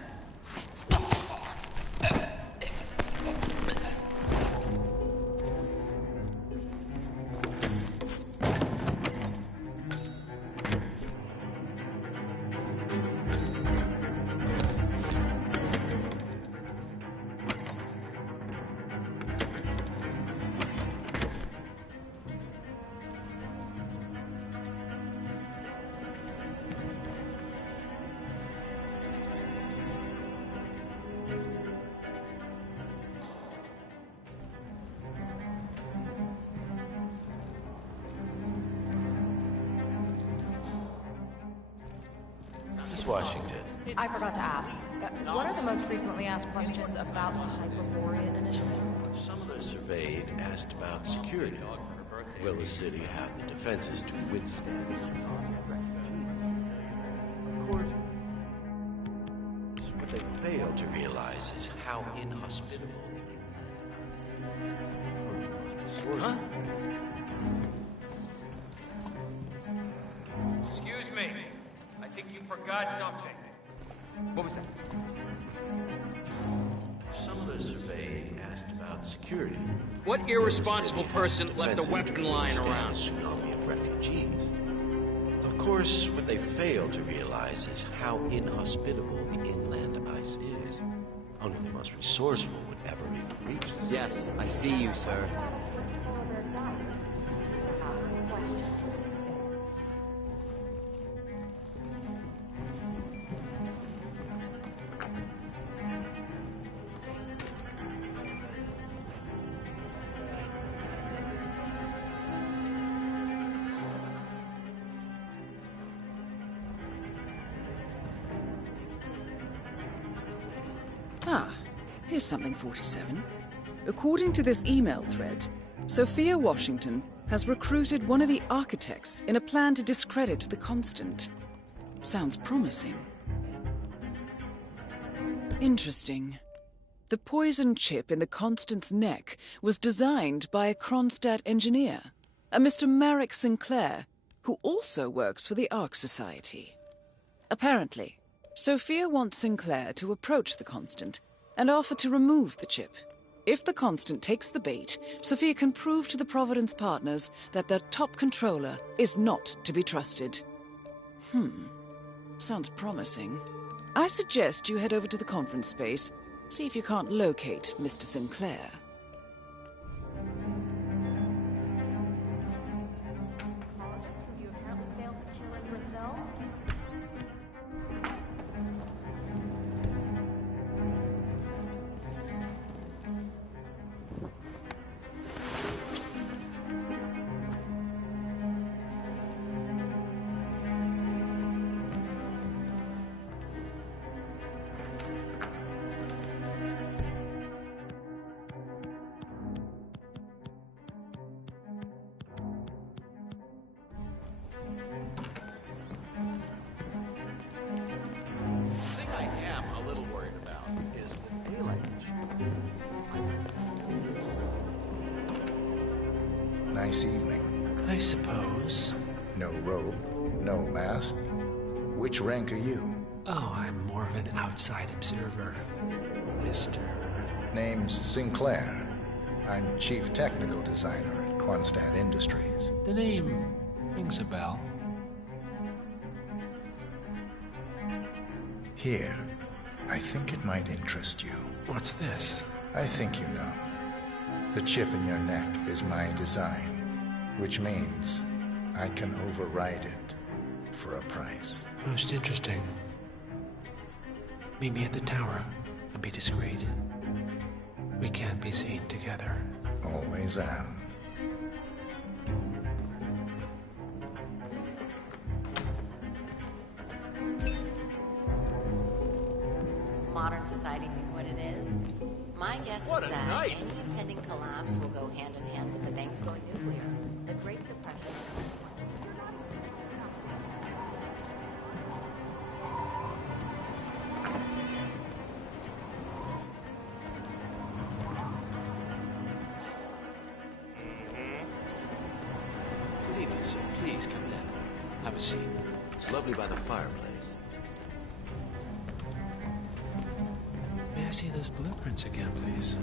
Washington. I forgot to ask. What are the most frequently asked questions about the Hyperborean initiative? Some of the surveyed asked about security. Will the city have the defenses to withstand? Of course, what they fail to realize is how inhospitable. Huh? Excuse me. I think you forgot something. What was that? Some of the surveyed asked about security. What irresponsible person left a weapon lying around? A tsunami of refugees. Of course, what they fail to realize is how inhospitable the inland ice is. Only the most resourceful would ever even reach this. Yes, I see you, sir. Ah, here's something 47. According to this email thread, Sophia Washington has recruited one of the architects in a plan to discredit the Constant. Sounds promising. Interesting. The poison chip in the Constant's neck was designed by a Kronstadt engineer, a Mr. Marek Sinclair, who also works for the Ark Society. Apparently, Sophia wants Sinclair to approach the Constant and offer to remove the chip. If the Constant takes the bait, Sophia can prove to the Providence partners that their top controller is not to be trusted. Sounds promising. I suggest you head over to the conference space, see if you can't locate Mr. Sinclair. Nice evening. I suppose. No robe, no mask. Which rank are you? Oh, I'm more of an outside observer, Mr. Name's Sinclair. I'm Chief Technical Designer at Kronstadt Industries. The name rings a bell. Here, I think it might interest you. What's this? I think you know. The chip in your neck is my design, which means I can override it for a price. Most interesting. Meet me at the tower and be discreet. We can't be seen together. Always am. Modern society being what it is. My guess What is a that night. any impending collapse will go hand in hand with the banks going nuclear. The Great Depression. Good evening, So please come in. Have a seat. It's lovely by the fireplace. May I see those blueprints again, please?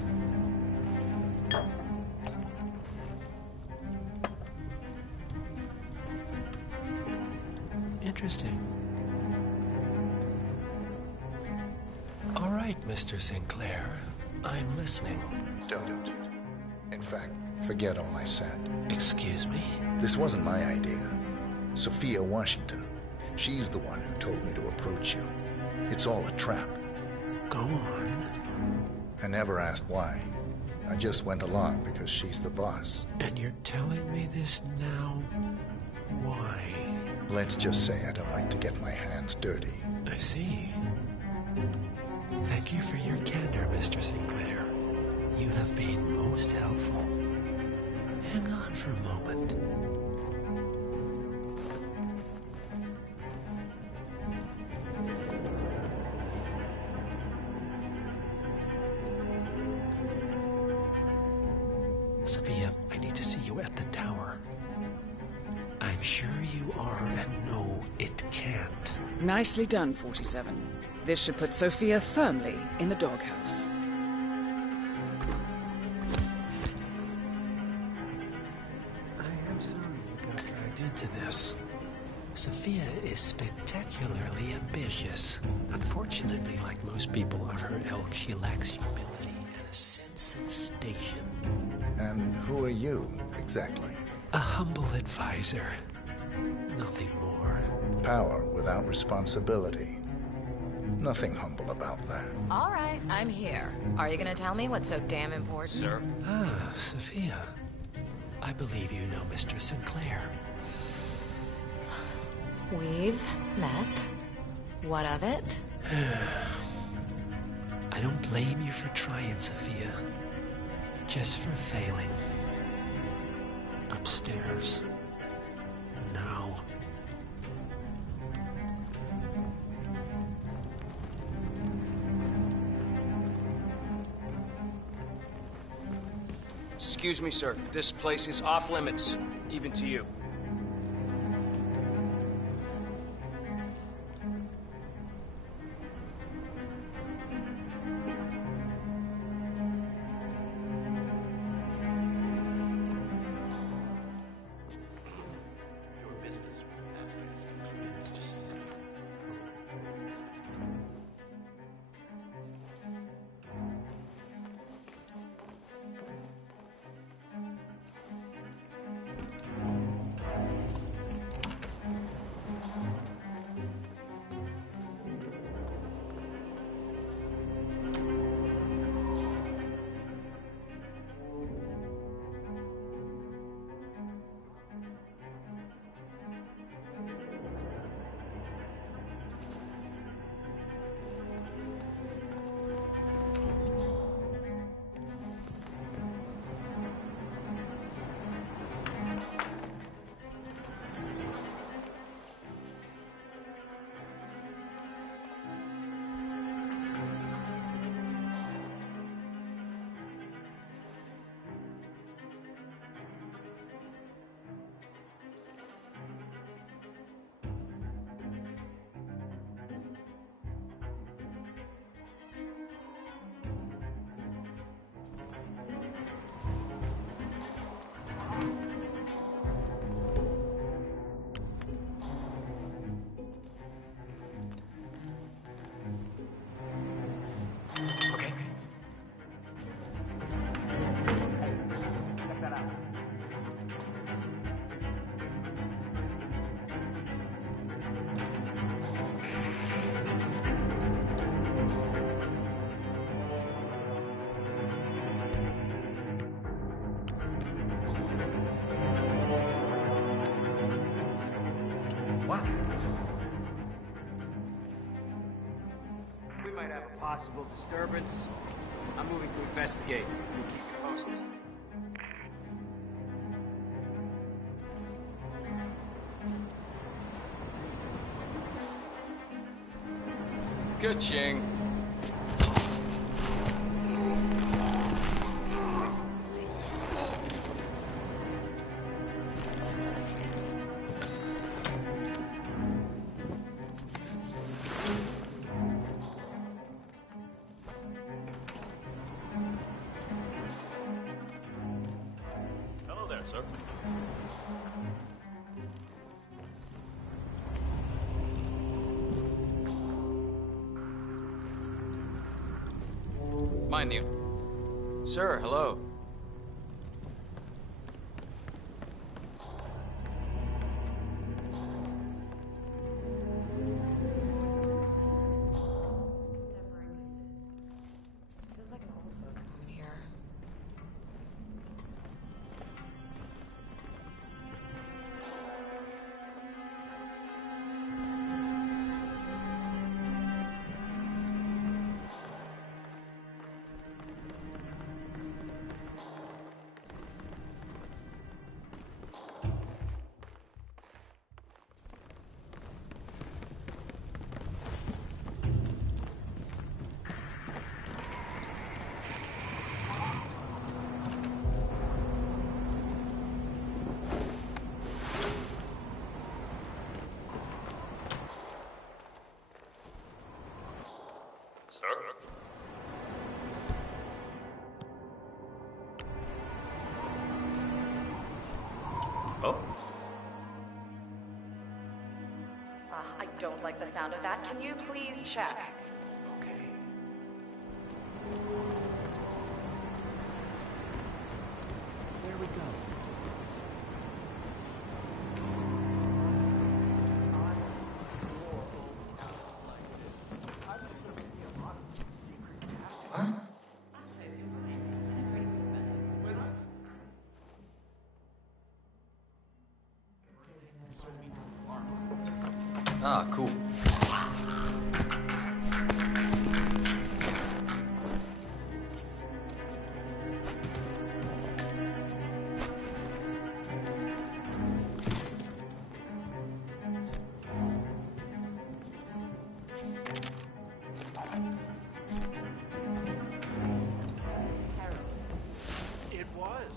Interesting. All right, Mr. Sinclair. I'm listening. Don't. In fact, forget all I said. Excuse me? This wasn't my idea. Sophia Washington. She's the one who told me to approach you. It's all a trap. Go on. I never asked why. I just went along because she's the boss. And you're telling me this now? Why? Let's just say I don't like to get my hands dirty. I see. Thank you for your candor, Mr. Sinclair. You have been most helpful. Hang on for a moment. Sophia, I need to see you at the tower. I'm sure you are, and no, it can't. Nicely done, 47. This should put Sophia firmly in the doghouse. I am sorry you got dragged into this. Sophia is spectacularly ambitious. Unfortunately, like most people of her ilk, she lacks humility and a sense of station. And who are you, exactly? A humble advisor. Nothing more. Power without responsibility. Nothing humble about that. All right, I'm here. Are you gonna tell me what's so damn important? Sir? Ah, Sophia. I believe you know Mr. Sinclair. We've met. What of it? I don't blame you for trying, Sophia. Just for failing. Upstairs. Now. Excuse me, sir. This place is off limits, even to you. Your business with Masters is concluded, Mr. Caesar. We might have a possible disturbance. I'm moving to investigate. We'll keep you posted. Good, Ching. Yes, sir. Mind you. Sir, hello. Feels like an old folks home here. Sir? Oh? I don't like the sound of that. Can you please check? There we go. Ah, cool. It was.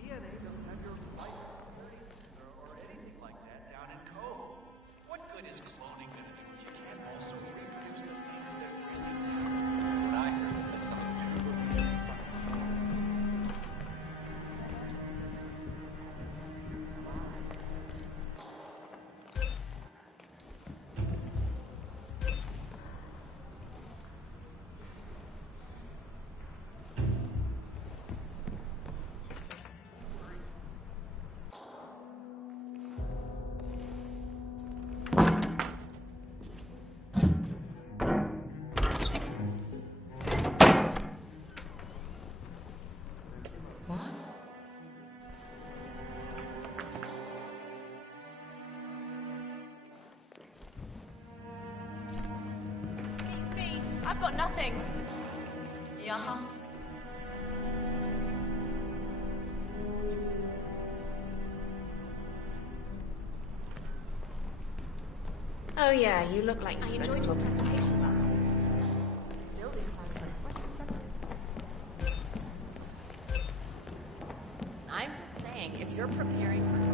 DNA doesn't have your life or anything like that down in code. What good is cloning going to do if you can't also reproduce the things that really matter? What I heard is that some of the true Me, I've got nothing. Yeah. Oh yeah, you look like I enjoyed your presentation last night. Still be I'm saying, if you're preparing for...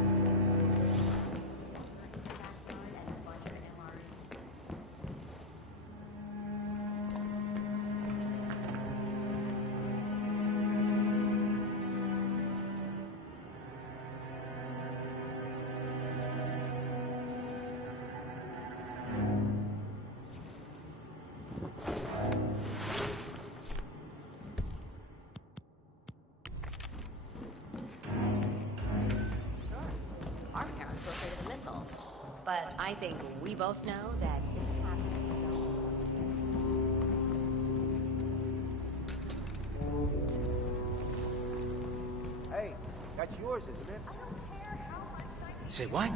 Our parents were afraid of the missiles. But I think we both know that if it happens, Hey, that's yours, isn't it? Say what?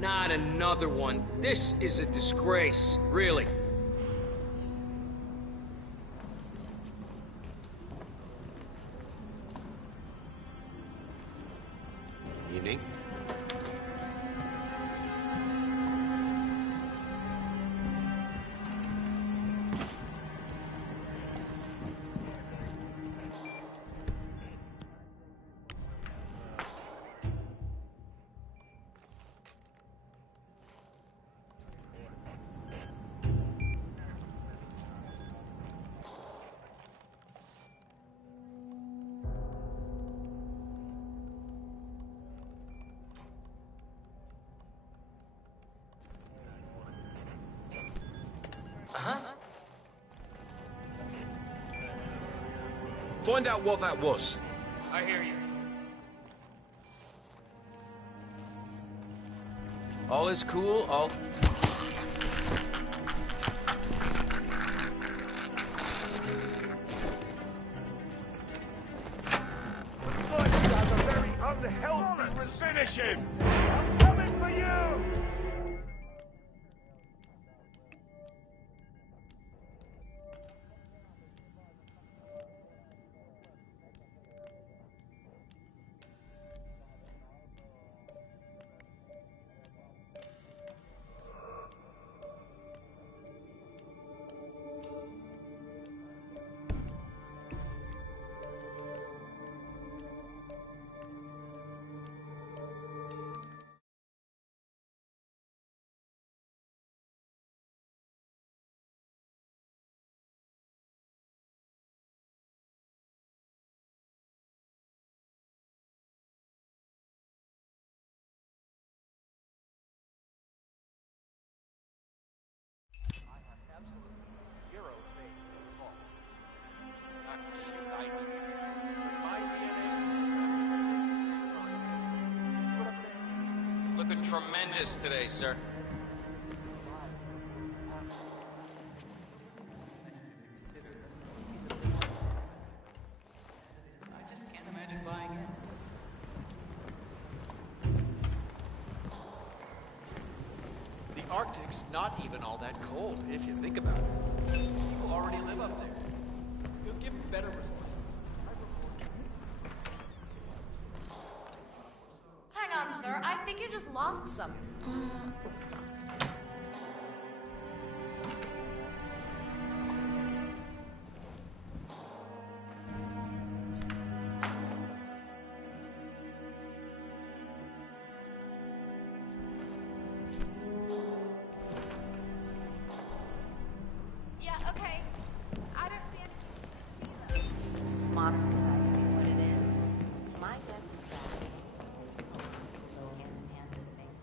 Not another one. This is a disgrace, really. Evening. Uh-huh. Find out what that was. I hear you. All is cool, all... Finish him! I'm coming for you! Zero faith in the vault. Not cute either. My DNA. Looking tremendous today, sir. I just can't imagine buying in. The Arctic's not even all that cold, if you think about it. People already live up there. You'll give better reporting. Hang on, sir. I think you just lost some. Yeah, okay. I don't see any. Modern society, what it is. My guess is that hand in hand with things.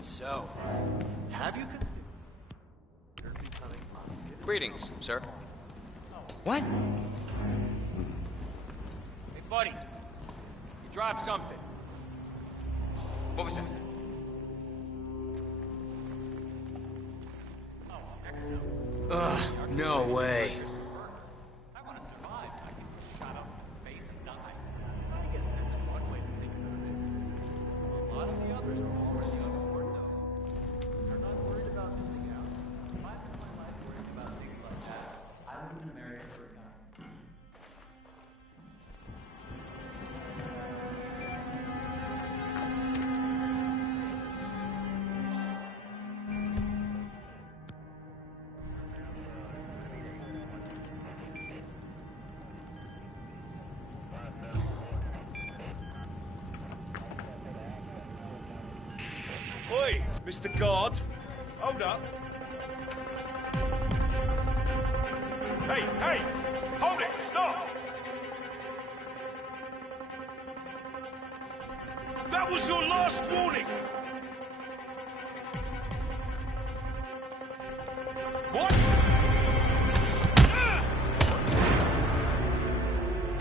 So, have you considered becoming a Greetings, sir. What? Hey, buddy. You dropped something. What was that? Ugh, no way. I want to survive. I can get shot up in space and die. I guess that's one way to think about it. Well, lots of the others are already on board, though. They're not worried about missing out. If I spent my life worrying about things like that, I wouldn't have married for a guy. Oi, Mr. Guard. Hold up. Hey, hey! Hold it! Stop! That was your last warning! What?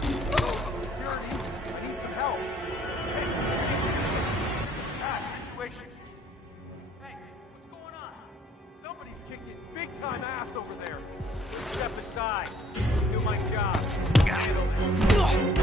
Security, I need some help. Hey, situation. Hey, what's going on? Somebody's kicking big time ass over there. Step aside. Do my job. Handle it.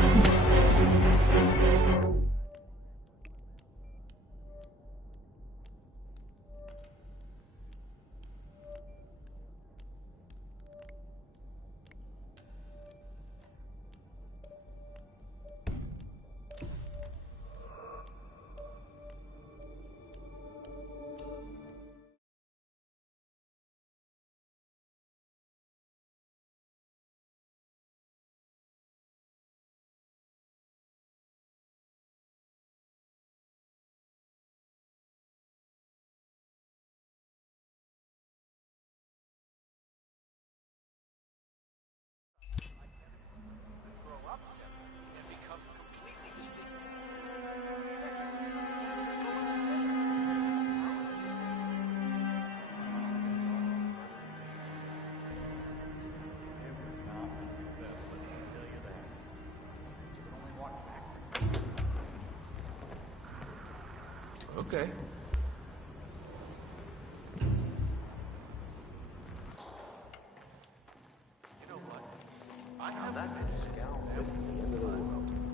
Okay.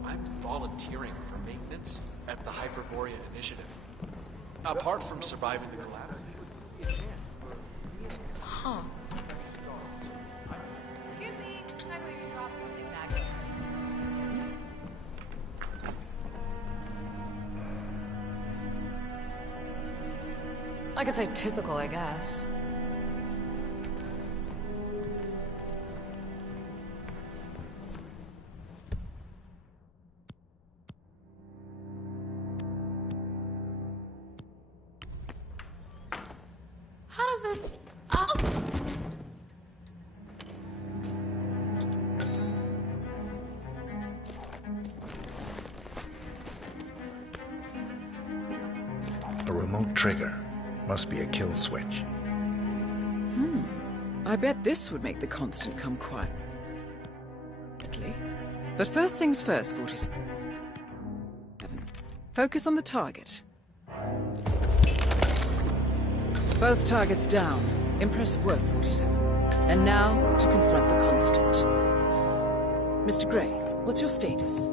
I'm volunteering for maintenance at the Hyperborea Initiative. Apart from surviving the collapse. Huh. Excuse me, I believe you dropped something back there. I could say typical, I guess. How does this... Oh! A remote trigger. Must be a kill switch. I bet this would make the constant come quietly. But first things first, 47. Focus on the target. Both targets down. Impressive work, 47. And now, to confront the constant. Mr. Gray, what's your status?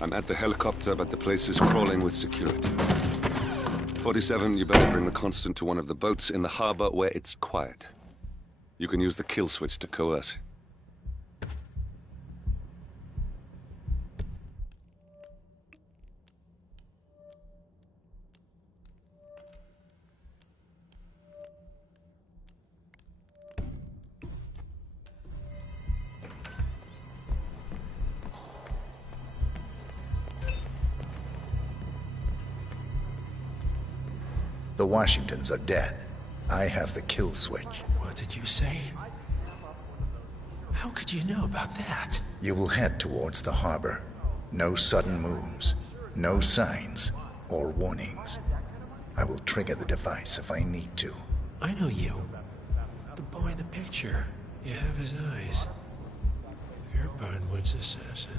I'm at the helicopter, but the place is crawling with security. 47, you better bring the constant to one of the boats in the harbor where it's quiet. You can use the kill switch to coerce. The Washingtons are dead. I have the kill switch. What did you say? How could you know about that? You will head towards the harbor. No sudden moves, no signs or warnings. I will trigger the device if I need to. I know you. The boy in the picture. You have his eyes. You're Burnwood's assassin.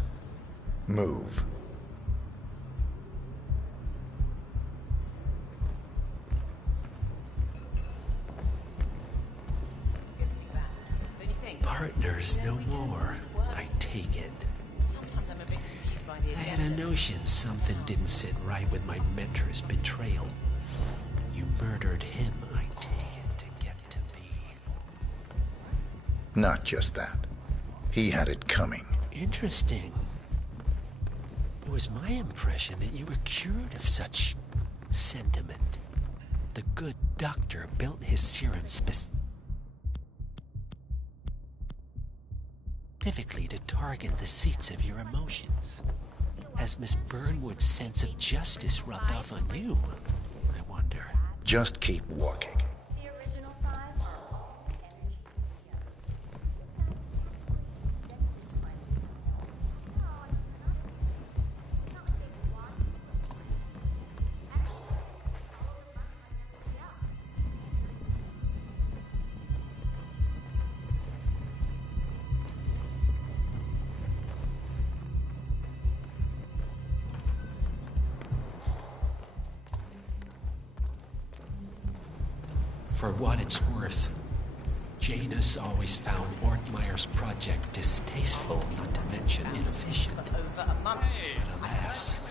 Move. Partners no more, I take it. Sometimes I'm a bit confused by the I had a notion something didn't sit right with my mentor's betrayal. You murdered him, I take it, to get to me. Not just that. He had it coming. Interesting. It was my impression that you were cured of such sentiment. The good doctor built his serum specifically to target the seats of your emotions. Has Miss Burnwood's sense of justice rubbed off on you? I wonder. Just keep walking. For what it's worth, Janus always found Ortmeyer's project distasteful, not to mention inefficient. Over a month. But alas,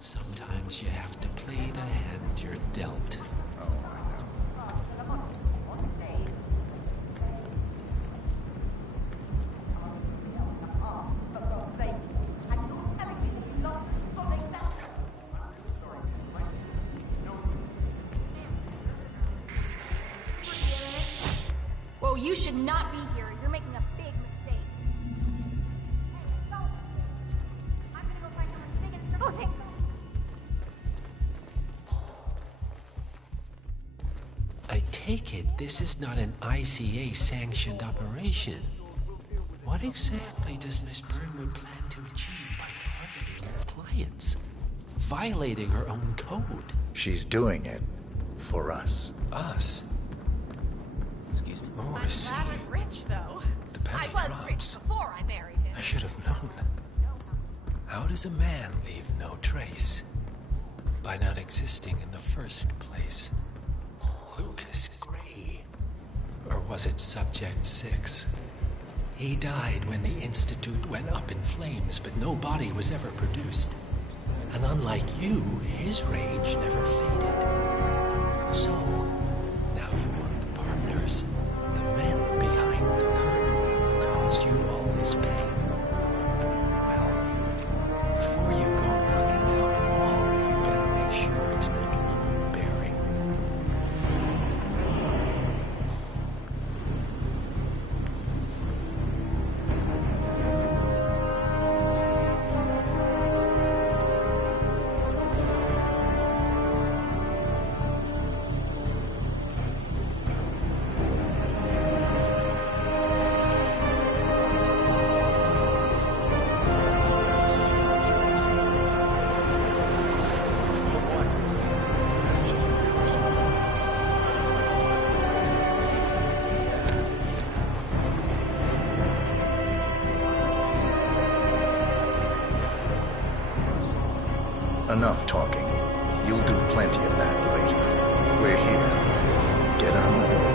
sometimes you have to play the hand you're dealt. Whoa, you should not be here. You're making a big mistake. Hey, don't. I'm gonna go find someone big and strong. I take it this is not an ICA-sanctioned operation. What exactly does Miss Burnwood plan to achieve by targeting her clients? Violating her own code? She's doing it for us. Us? Excuse me? Oh, I see. I'm glad I'm rich, though. The penny I was drops. rich before I married him. I should have known. How does a man leave no trace? by not existing in the first place. Lucas Gray. Or was it Subject 6? He died when the Institute went up in flames, but no body was ever produced. And unlike you, his rage never faded. So, now you want partners, the men behind the curtain who caused you all this pain. Well, before you go knocking down a wall, you better make sure it's not load-bearing. Enough talking. You'll do plenty of that later. We're here. Get on the boat.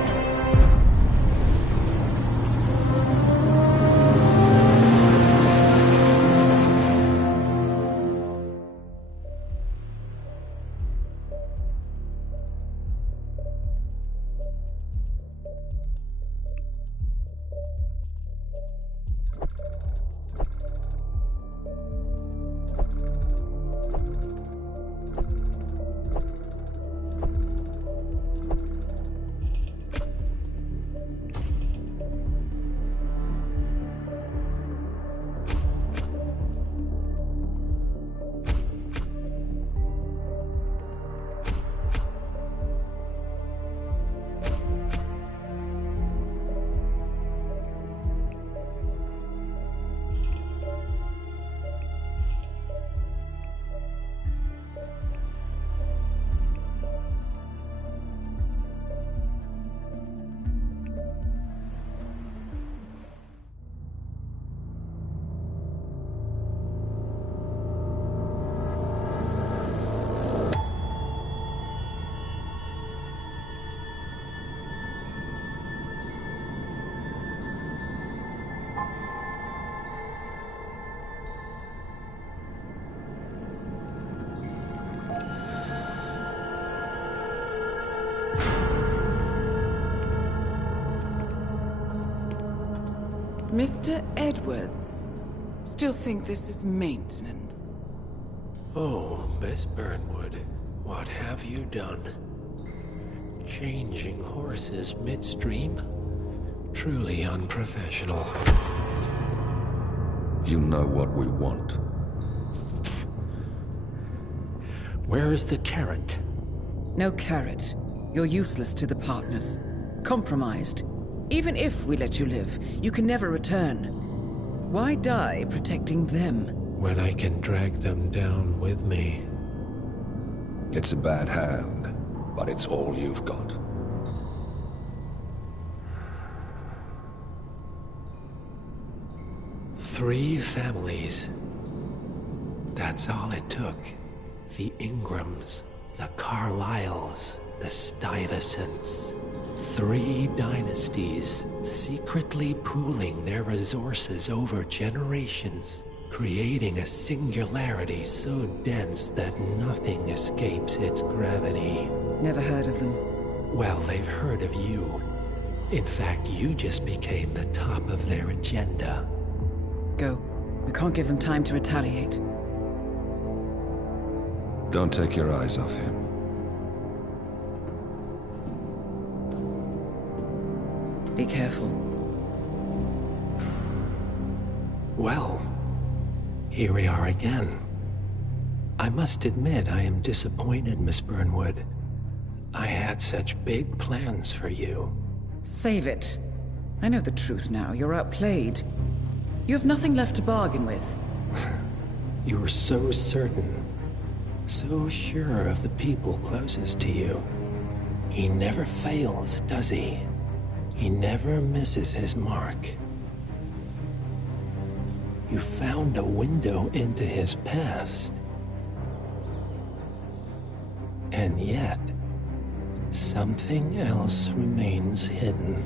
Mr. Edwards, still think this is maintenance? Oh, Miss Burnwood, what have you done? Changing horses midstream? Truly unprofessional. You know what we want. Where is the carrot? No carrot. You're useless to the partners. Compromised. Even if we let you live, you can never return. Why die protecting them? When I can drag them down with me. It's a bad hand, but it's all you've got. Three families. That's all it took. The Ingrams, the Carlyles, the Stuyvesants. 3 dynasties, secretly pooling their resources over generations, creating a singularity so dense that nothing escapes its gravity. Never heard of them. Well, they've heard of you. In fact, you just became the top of their agenda. Go. We can't give them time to retaliate. Don't take your eyes off him. Be careful. Well, here we are again. I must admit I am disappointed, Miss Burnwood. I had such big plans for you. Save it. I know the truth now. You're outplayed. You have nothing left to bargain with. You were so certain, so sure of the people closest to you. He never fails, does he? He never misses his mark. You found a window into his past. And yet, something else remains hidden.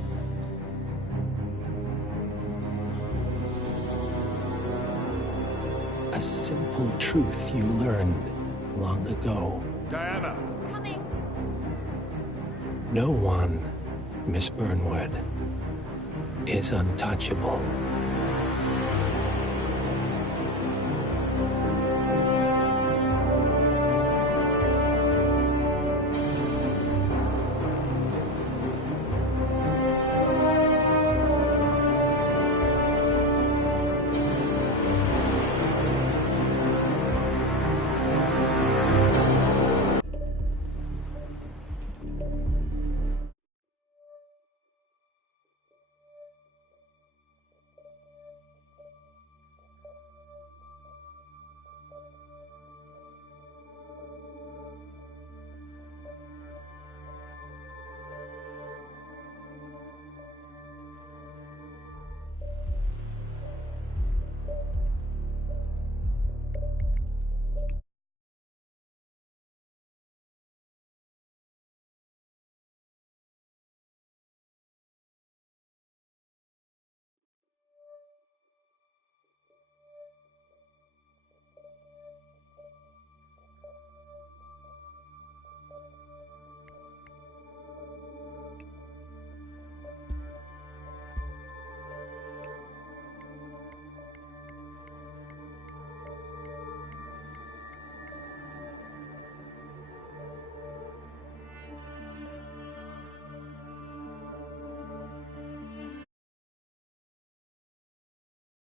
A simple truth you learned long ago. Diana! Coming! No one, Miss Burnwood, is untouchable.